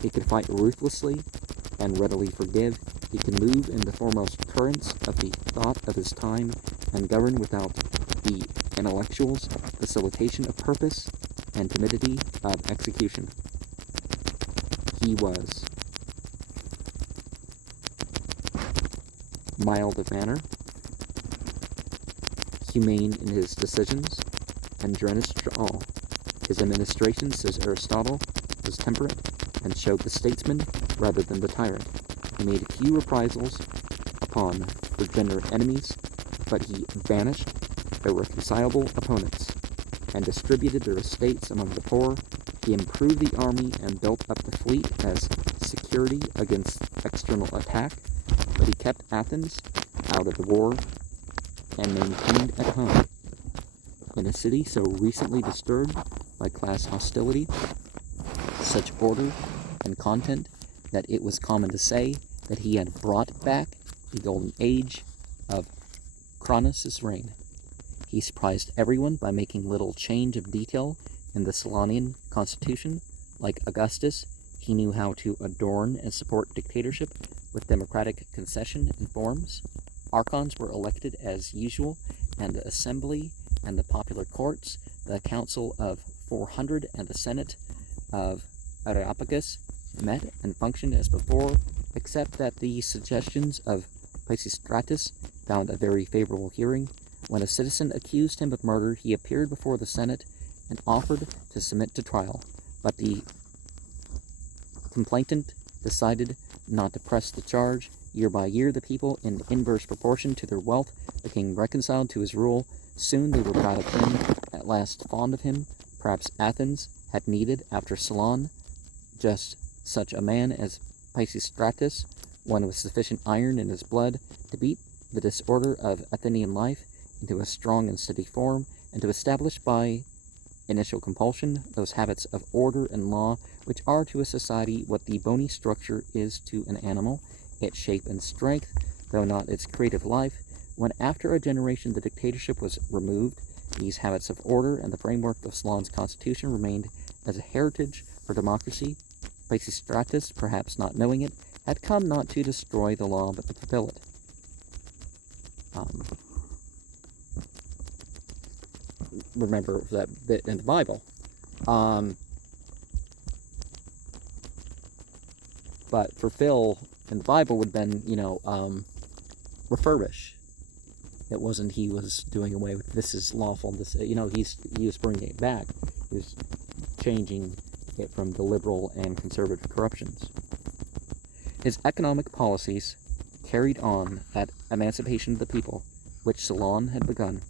He could fight ruthlessly and readily forgive. He could move in the foremost currents of the thought of his time and govern without the intellectual's facilitation of purpose and timidity of execution. He was mild of manner, humane in his decisions, and generous to all. His administration, says Aristotle, was temperate and showed the statesman rather than the tyrant. He made few reprisals upon degenerate enemies, but he banished irreconcilable opponents and distributed their estates among the poor. He improved the army and built up the fleet as security against external attack, but he kept Athens out of the war and maintained at home, in a city so recently disturbed by class hostility, such order and content that it was common to say that he had brought back the golden age of Cronos' reign. He surprised everyone by making little change of detail in the Solonian constitution. Like Augustus, He knew how to adorn and support dictatorship with democratic concession and forms. Archons were elected as usual, and the assembly and the popular courts, the council of 400 and the senate of Areopagus met and functioned as before, except that the suggestions of Pisistratus found a very favorable hearing. When a citizen accused him of murder, he appeared before the senate and offered to submit to trial, but the complainant decided not to press the charge. Year by year, the people, in inverse proportion to their wealth, became reconciled to his rule. Soon they were proud of him, at last fond of him. Perhaps Athens had needed, after Solon, just such a man as Pisistratus, one with sufficient iron in his blood to beat the disorder of Athenian life into a strong and steady form, and to establish by initial compulsion those habits of order and law which are to a society what the bony structure is to an animal, its shape and strength, though not its creative life. When after a generation the dictatorship was removed, these habits of order and the framework of Solon's constitution remained as a heritage for democracy. Pisistratus, perhaps not knowing it, had come not to destroy the law but to fulfill it. Remember that bit in the Bible. But fulfill in the Bible would have been, refurbish. It wasn't he was doing away with this is lawful. This, he was bringing it back. He was changing it from the liberal and conservative corruptions. His economic policies carried on that emancipation of the people which Solon had begun.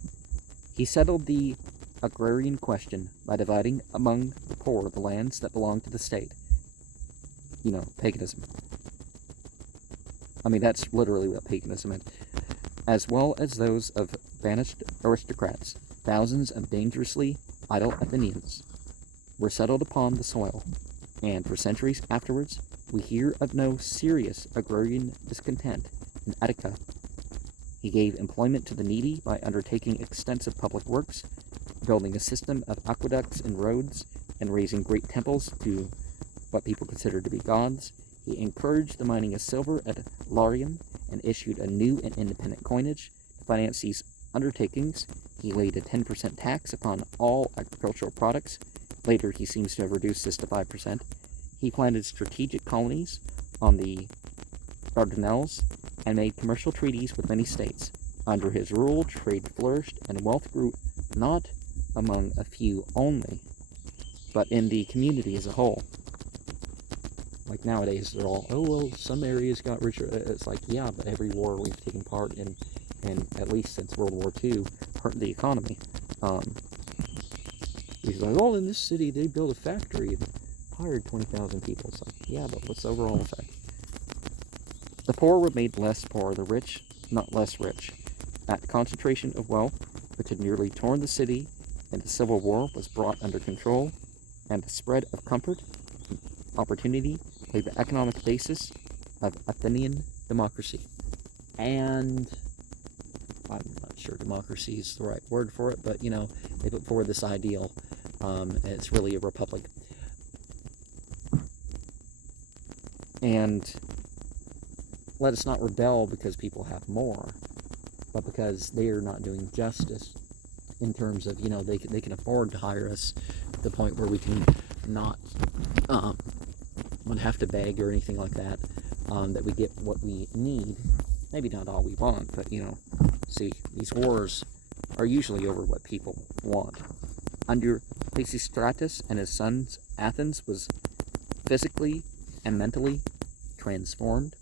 He settled the agrarian question by dividing among the poor the lands that belonged to the state. Paganism. That's literally what paganism meant. As well as those of banished aristocrats. Thousands of dangerously idle Athenians were settled upon the soil, and for centuries afterwards we hear of no serious agrarian discontent in Attica. He gave employment to the needy by undertaking extensive public works, building a system of aqueducts and roads, and raising great temples to what people considered to be gods. He encouraged the mining of silver at Larium and issued a new and independent coinage to finance these undertakings. He laid a 10% tax upon all agricultural products. Later, he seems to have reduced this to 5%. He planted strategic colonies on the Dardanelles and made commercial treaties with many states. Under his rule, trade flourished and wealth grew not among a few only, but in the community as a whole. Like nowadays, they're all, some areas got richer. It's like, yeah, but every war we've taken part in, and at least since World War II, hurt the economy. He's like, in this city, they built a factory and hired 20,000 people. It's like, yeah, but what's the overall effect? The poor were made less poor, the rich not less rich. That concentration of wealth, which had nearly torn the city in the Civil War, was brought under control, and the spread of comfort and opportunity laid the economic basis of Athenian democracy. And I'm not sure democracy is the right word for it, but they put forward this ideal. It's really a republic. And let us not rebel because people have more, but because they are not doing justice in terms of, they can afford to hire us to the point where we can not have to beg or anything like that, that we get what we need. Maybe not all we want, but, see, these wars are usually over what people want. Under Pisistratus and his sons, Athens was physically and mentally transformed.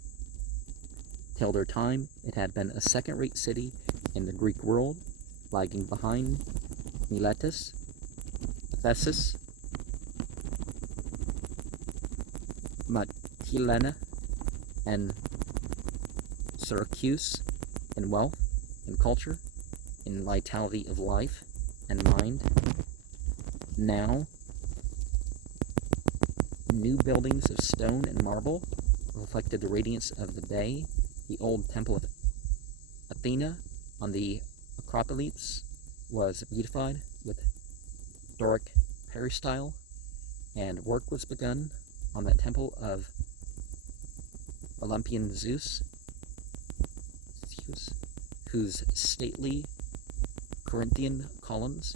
Till their time, it had been a second-rate city in the Greek world, lagging behind Miletus, Ephesus, Mytilene, and Syracuse in wealth, in culture, in vitality of life and mind. Now, new buildings of stone and marble reflected the radiance of the day. The old temple of Athena on the Acropolis was beautified with Doric peristyle, and work was begun on that temple of Olympian Zeus, whose stately Corinthian columns,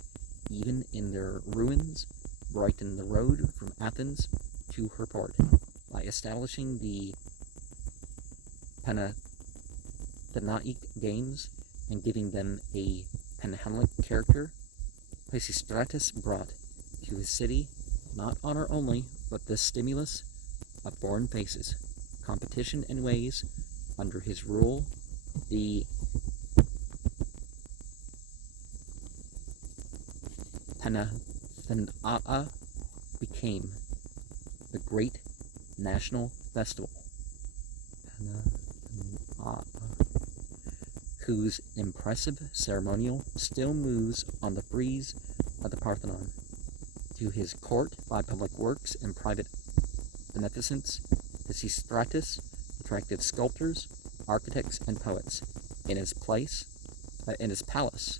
even in their ruins, brighten the road from Athens to her port. By establishing the Panathenaic Games and giving them a Panhellenic character, Pisistratus brought to his city not honor only, but the stimulus of foreign faces, competition and ways. Under his rule, the Panathenaic became the great national festival, whose impressive ceremonial still moves on the frieze of the Parthenon. To his court, by public works and private beneficence, Pisistratus attracted sculptors, architects, and poets. In his palace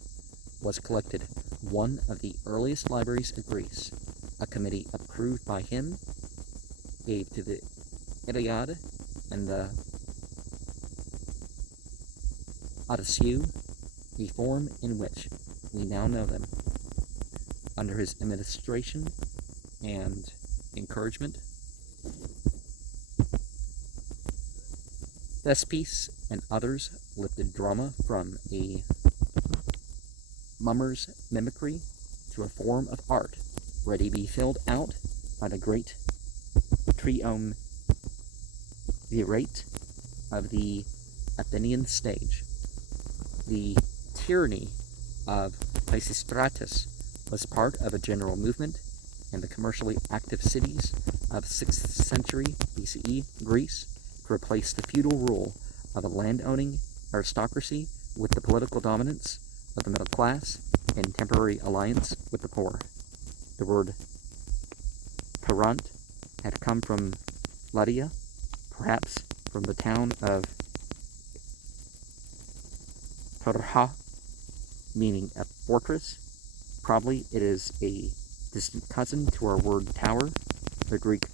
was collected one of the earliest libraries of Greece. A committee approved by him gave to the Iliad and the Odyssey the form in which we now know them. Under his administration and encouragement, Thespis and others lifted drama from a mummer's mimicry to a form of art ready to be filled out by the great triumvirate of the Athenian stage. The tyranny of Pisistratus was part of a general movement in the commercially active cities of 6th century BCE Greece to replace the feudal rule of a land-owning aristocracy with the political dominance of the middle class in temporary alliance with the poor. The word Durant had come from Lydia, perhaps from the town of Torha, meaning a fortress. Probably it is a distant cousin to our word tower, the Greek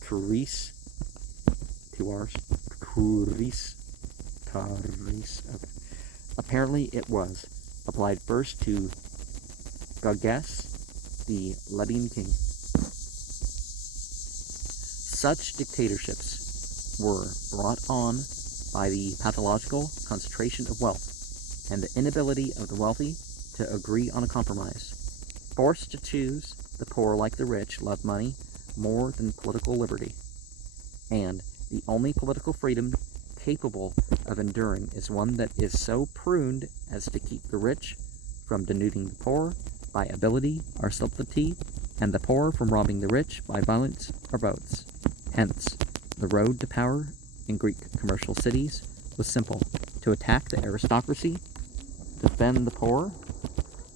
turis, okay. Apparently it was applied first to Gagas, the Lydian king. Such dictatorships were brought on by the pathological concentration of wealth and the inability of the wealthy to agree on a compromise. Forced to choose, the poor, like the rich, love money more than political liberty. And the only political freedom capable of enduring is one that is so pruned as to keep the rich from denuding the poor by ability or subtlety, and the poor from robbing the rich by violence or votes. Hence, the road to power in Greek commercial cities was simple: to attack the aristocracy, defend the poor,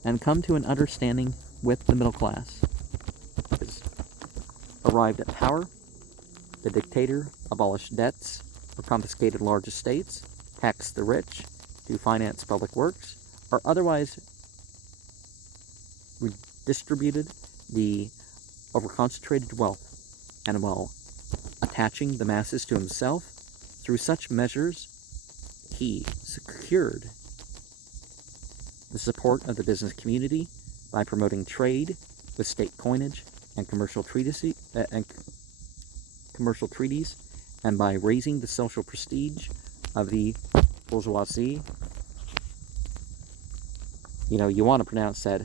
and come to an understanding with the middle class. Arrived at power, the dictator abolished debts or confiscated large estates, taxed the rich to finance public works, or otherwise redistributed the overconcentrated wealth, and while attaching the masses to himself, through such measures he secured the support of the business community by promoting trade with state coinage and commercial treaties, and by raising the social prestige of the bourgeoisie. You want to pronounce that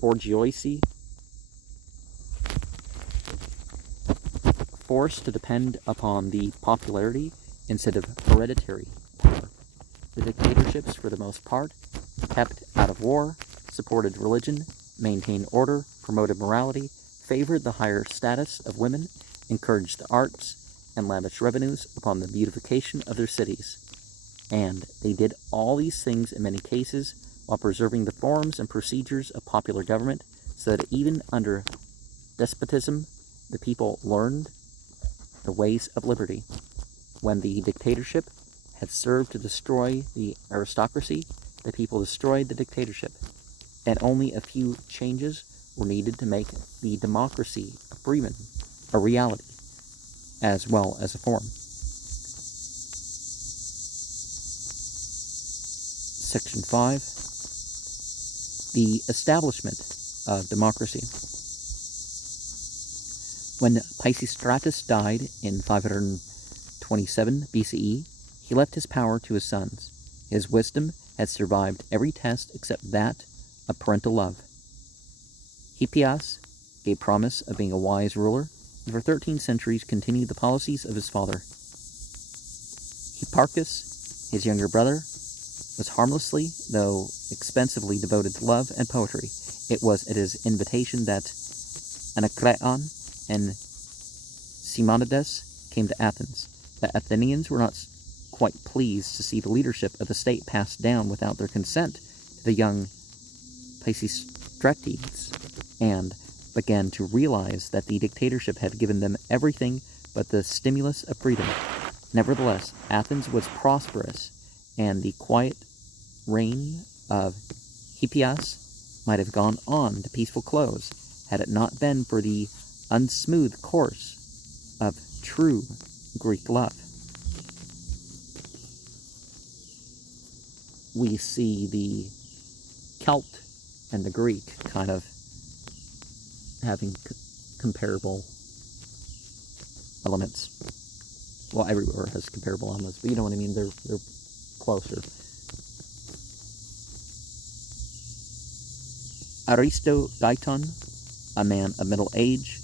bourgeoisie. Forced to depend upon the popularity instead of hereditary power. The dictatorships, for the most part, kept out of war, supported religion, maintained order, promoted morality, favored the higher status of women, encouraged the arts, and lavished revenues upon the beautification of their cities. And they did all these things in many cases while preserving the forms and procedures of popular government, so that even under despotism, the people learned the ways of liberty. When the dictatorship had served to destroy the aristocracy, the people destroyed the dictatorship, and only a few changes were needed to make the democracy of freedom a reality, as well as a form. Section 5. The establishment of democracy. When Pisistratus died in 527 BCE, he left his power to his sons. His wisdom had survived every test except that of parental love. Hippias gave promise of being a wise ruler, and for 13 centuries continued the policies of his father. Hipparchus, his younger brother, was harmlessly, though expensively, devoted to love and poetry. It was at his invitation that Anacreon and Simonides came to Athens. The Athenians were not quite pleased to see the leadership of the state passed down without their consent to the young Pisistrates, and began to realize that the dictatorship had given them everything but the stimulus of freedom. Nevertheless, Athens was prosperous, and the quiet reign of Hippias might have gone on to peaceful close had it not been for the unsmooth course of true Greek love. We see the Celt and the Greek kind of having comparable elements. Well, everywhere has comparable elements, but you know what I mean. They're closer. Aristogeiton, a man of middle age,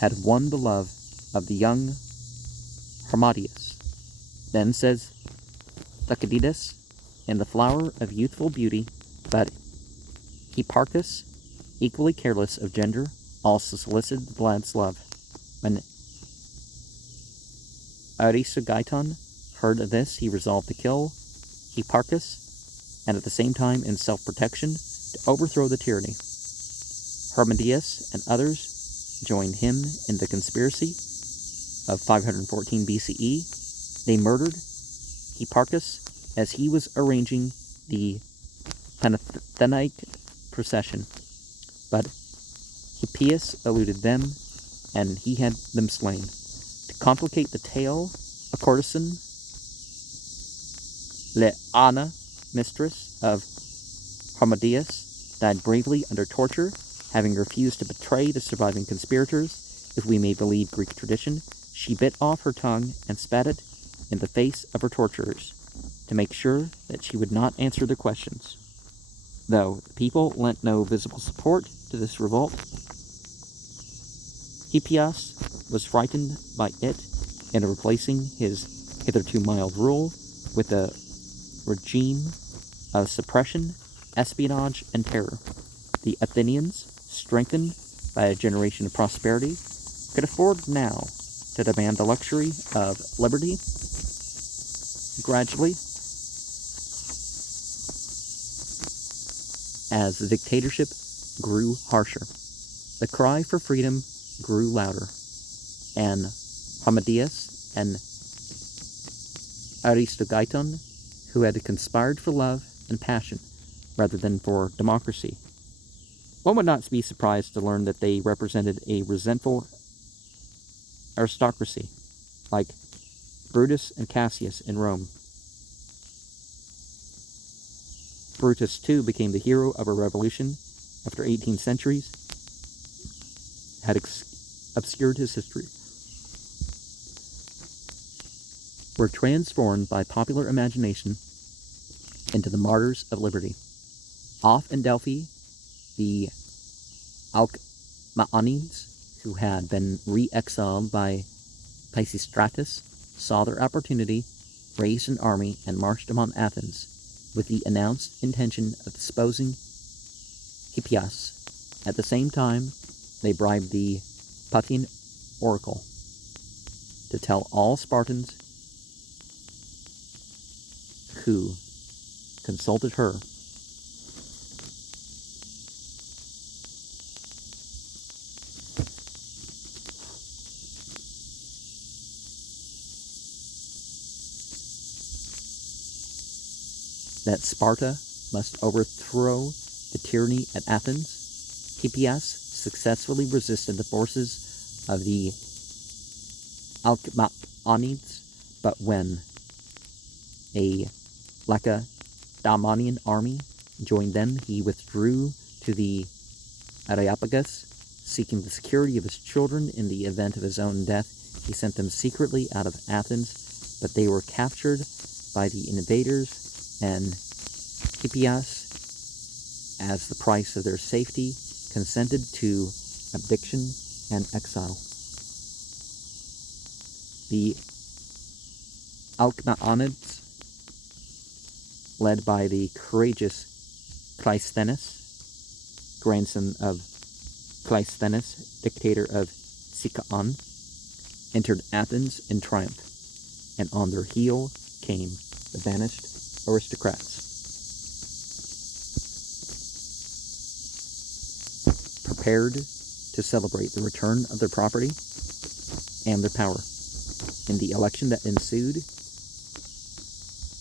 had won the love of the young Harmodius. Then says Thucydides, in the flower of youthful beauty, but Hipparchus, equally careless of gender, also solicited the lad's love. When Aristogeiton heard of this, he resolved to kill Hipparchus, and at the same time, in self-protection, to overthrow the tyranny. Harmodius and others joined him in the conspiracy of 514 BCE. They murdered Hipparchus as he was arranging the Panathenaic procession, but Hippias eluded them, and he had them slain. To complicate the tale, a courtesan, Leana, mistress of Harmodius, died bravely under torture, having refused to betray the surviving conspirators. If we may believe Greek tradition, she bit off her tongue and spat it in the face of her torturers, to make sure that she would not answer their questions. Though the people lent no visible support to this revolt, Hippias was frightened by it, and replacing his hitherto mild rule with a regime of suppression, espionage, and terror, the Athenians, strengthened by a generation of prosperity, could afford now to demand the luxury of liberty. Gradually, as the dictatorship grew harsher, the cry for freedom grew louder, and Harmodius and Aristogeiton, who had conspired for love and passion rather than for democracy. One would not be surprised to learn that they represented a resentful aristocracy, like Brutus and Cassius in Rome. Brutus, too, became the hero of a revolution after 18 centuries had obscured his history. Were transformed by popular imagination into the martyrs of liberty. Off in Delphi, the Alcmaeonids, who had been re-exiled by Pisistratus, saw their opportunity, raised an army, and marched upon Athens with the announced intention of disposing Hippias. At the same time, they bribed the Parthian oracle to tell all Spartans who consulted her that Sparta must overthrow the tyranny at Athens Hippias successfully resisted the forces of the Alcmaonids, but when a Lacedaemonian army joined them, he withdrew to the Areopagus, seeking the security of his children in the event of his own death. He sent them secretly out of Athens, but they were captured by the invaders, and Hippias, as the price of their safety, consented to abdication and exile. The Alcmaonids, led by the courageous Cleisthenes, grandson of Cleisthenes, dictator of Sicyon, entered Athens in triumph, and on their heel came the banished aristocrats. Prepared to celebrate the return of their property and their power. In the election that ensued,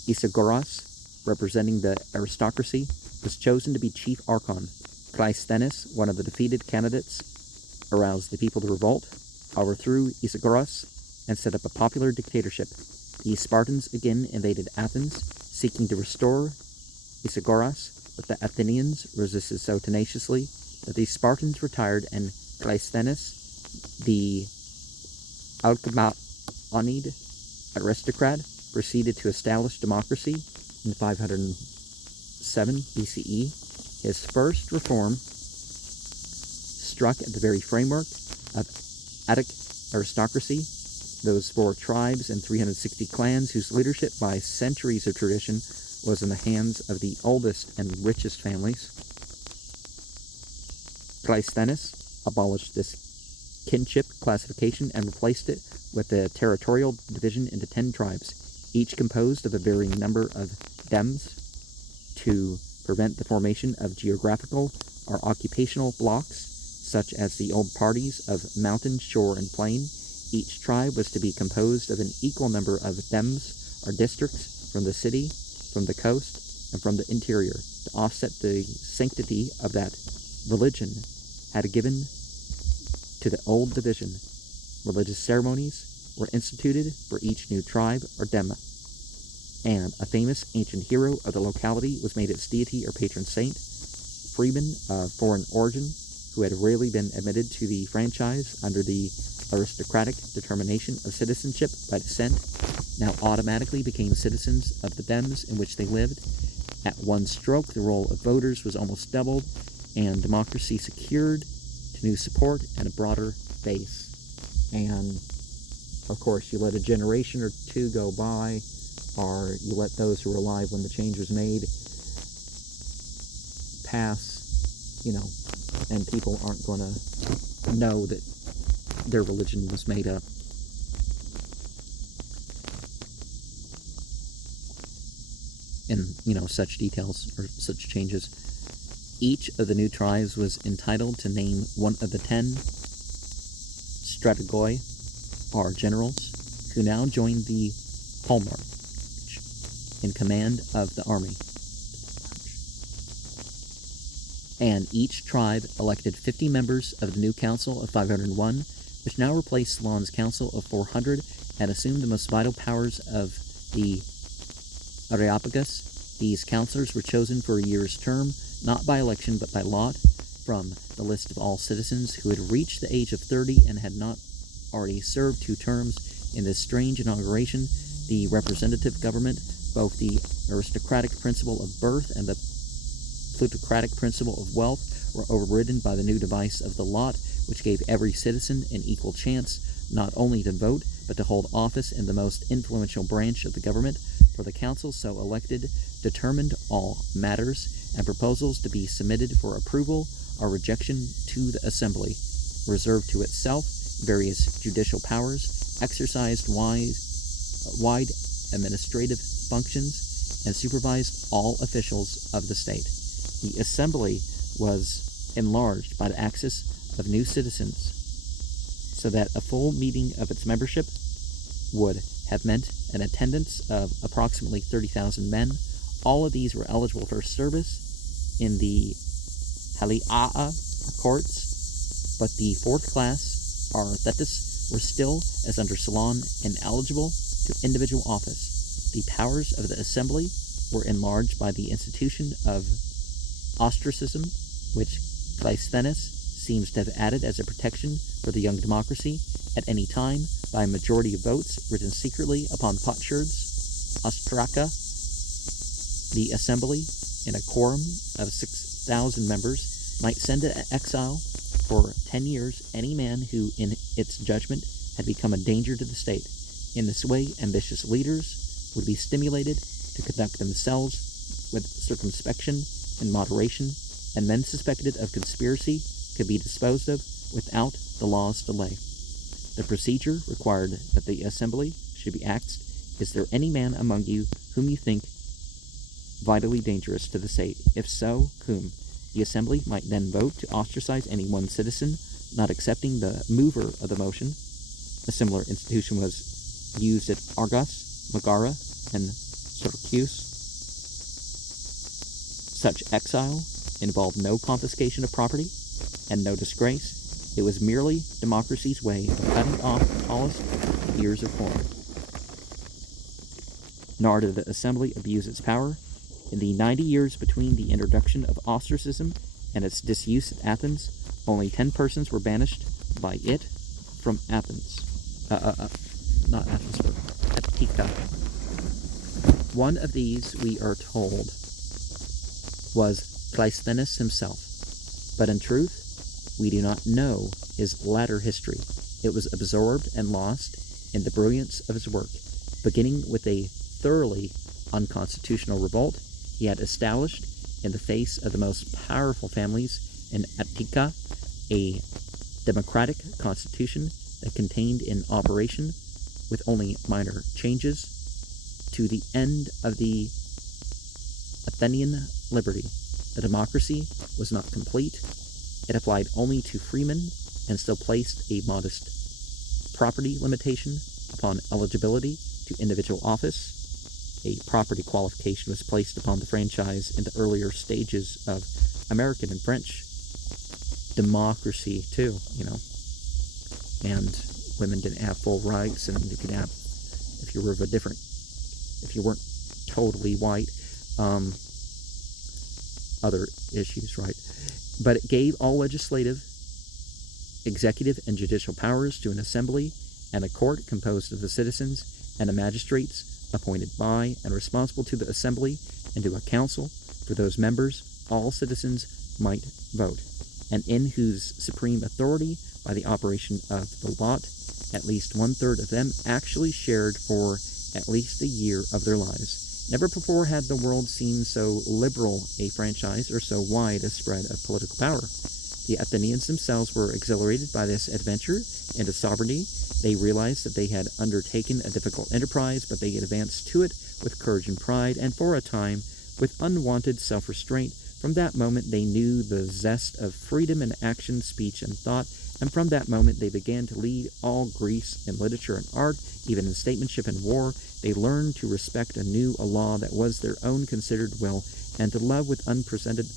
Isagoras, representing the aristocracy, was chosen to be chief archon. Cleisthenes, one of the defeated candidates, aroused the people to revolt, overthrew Isagoras, and set up a popular dictatorship. The Spartans again invaded Athens, seeking to restore Isagoras, but the Athenians resisted so tenaciously that the Spartans retired, and Cleisthenes, the Alcmaonid aristocrat, proceeded to establish democracy in 507 BCE. His first reform struck at the very framework of Attic aristocracy, those 4 tribes and 360 clans whose leadership by centuries of tradition was in the hands of the oldest and richest families. Cleisthenes abolished this kinship classification and replaced it with a territorial division into 10 tribes, each composed of a varying number of dems, to prevent the formation of geographical or occupational blocks, such as the old parties of mountain, shore, and plain. Each tribe was to be composed of an equal number of dems, or districts, from the city, from the coast, and from the interior, to offset the sanctity of that religion had given to the old division. Religious ceremonies were instituted for each new tribe or dema, and a famous ancient hero of the locality was made its deity or patron saint. Freemen of foreign origin, who had rarely been admitted to the franchise under the aristocratic determination of citizenship by descent, now automatically became citizens of the dems in which they lived. At one stroke, the role of voters was almost doubled, and democracy secured to new support and a broader base. And, of course, you let a generation or two go by, or you let those who were alive when the change was made pass, and people aren't going to know that their religion was made up. And, such details or such changes. Each of the new tribes was entitled to name one of the 10 strategoi, or generals, who now joined the Hallmark in command of the army. And each tribe elected 50 members of the new council of 501, which now replaced Solon's council of 400 and assumed the most vital powers of the Areopagus. These councillors were chosen for a year's term, not by election but by lot, from the list of all citizens who had reached the age of 30 and had not already served 2 terms. In this strange inauguration, the representative government, both the aristocratic principle of birth and the plutocratic principle of wealth, were overridden by the new device of the lot, which gave every citizen an equal chance not only to vote, but to hold office in the most influential branch of the government, for the council so elected determined all matters and proposals to be submitted for approval or rejection to the assembly, reserved to itself various judicial powers, exercised wide administrative functions, and supervised all officials of the state. The assembly was enlarged by the access of new citizens, so that a full meeting of its membership would have meant an attendance of approximately 30,000 men. All of these were eligible for service in the Halia'a, courts, but the fourth class, or Thetis, were still, as under Solon, ineligible to individual office. The powers of the assembly were enlarged by the institution of ostracism, which Cleisthenes seems to have added as a protection for the young democracy at any time by a majority of votes written secretly upon potsherds. Ostraca, the assembly, in a quorum of 6,000 members, might send to exile for 10 years any man who, in its judgment, had become a danger to the state. In this way, ambitious leaders would be stimulated to conduct themselves with circumspection and moderation, and men suspected of conspiracy could be disposed of without the law's delay. The procedure required that the assembly should be asked, "Is there any man among you whom you think vitally dangerous to the state? If so, whom?" The assembly might then vote to ostracize any one citizen not accepting the mover of the motion. A similar institution was used at Argos, Megara, and Syracuse. Such exile involved no confiscation of property and no disgrace. It was merely democracy's way of cutting off the tallest ears of corn. Nor did the assembly abuse its power. In the 90 years between the introduction of ostracism and its disuse at Athens, only 10 persons were banished by it from Athens. Not Athens, but Attica. One of these, we are told, was Cleisthenes himself, but in truth, we do not know his latter history. It was absorbed and lost in the brilliance of his work. Beginning with a thoroughly unconstitutional revolt, he had established, in the face of the most powerful families in Attica, a democratic constitution that contained in operation, with only minor changes, to the end of the Athenian liberty. The democracy was not complete. It applied only to freemen and still placed a modest property limitation upon eligibility to individual office. A property qualification was placed upon the franchise in the earlier stages of American and French democracy too, and women didn't have full rights, and if you were of a different, if you weren't totally white, other issues, right? But it gave all legislative, executive, and judicial powers to an assembly and a court composed of the citizens and the magistrates appointed by and responsible to the assembly, and to a council for those members all citizens might vote, and in whose supreme authority, by the operation of the lot, at least 1/3 of them actually shared for at least a year of their lives. Never before had the world seen so liberal a franchise or so wide a spread of political power. The Athenians themselves were exhilarated by this adventure into sovereignty. They realized that they had undertaken a difficult enterprise, but they advanced to it with courage and pride, and for a time with unwonted self-restraint. From that moment they knew the zest of freedom in action, speech, and thought, and from that moment they began to lead all Greece in literature and art, even in statesmanship and war. They learned to respect anew a law that was their own considered will, and to love with unprecedented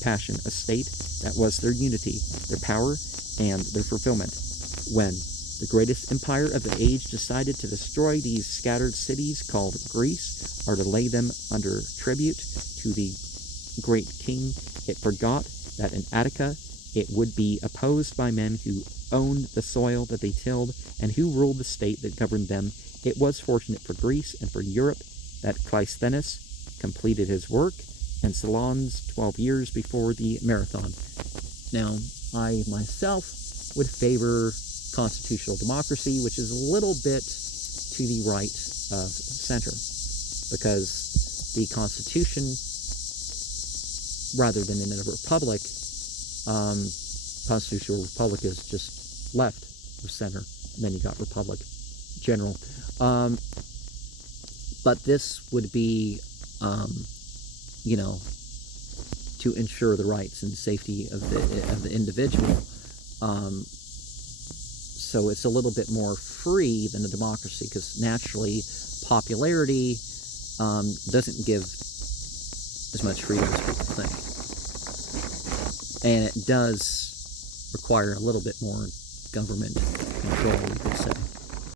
passion a state that was their unity, their power, and their fulfillment. When the greatest empire of the age decided to destroy these scattered cities called Greece, or to lay them under tribute to the great king, it forgot that in Attica it would be opposed by men who owned the soil that they tilled and who ruled the state that governed them. It was fortunate for Greece and for Europe that Cleisthenes completed his work, and Solon's 12 years before the marathon. Now, I myself would favor constitutional democracy, which is a little bit to the right of center, because the Constitution, rather than in a republic, constitutional republic is just left of center, and then you got republic general. But this would be, to ensure the rights and safety of the individual. So it's a little bit more free than a democracy, because naturally popularity doesn't give as much freedom as people think. And it does require a little bit more government control, we could say.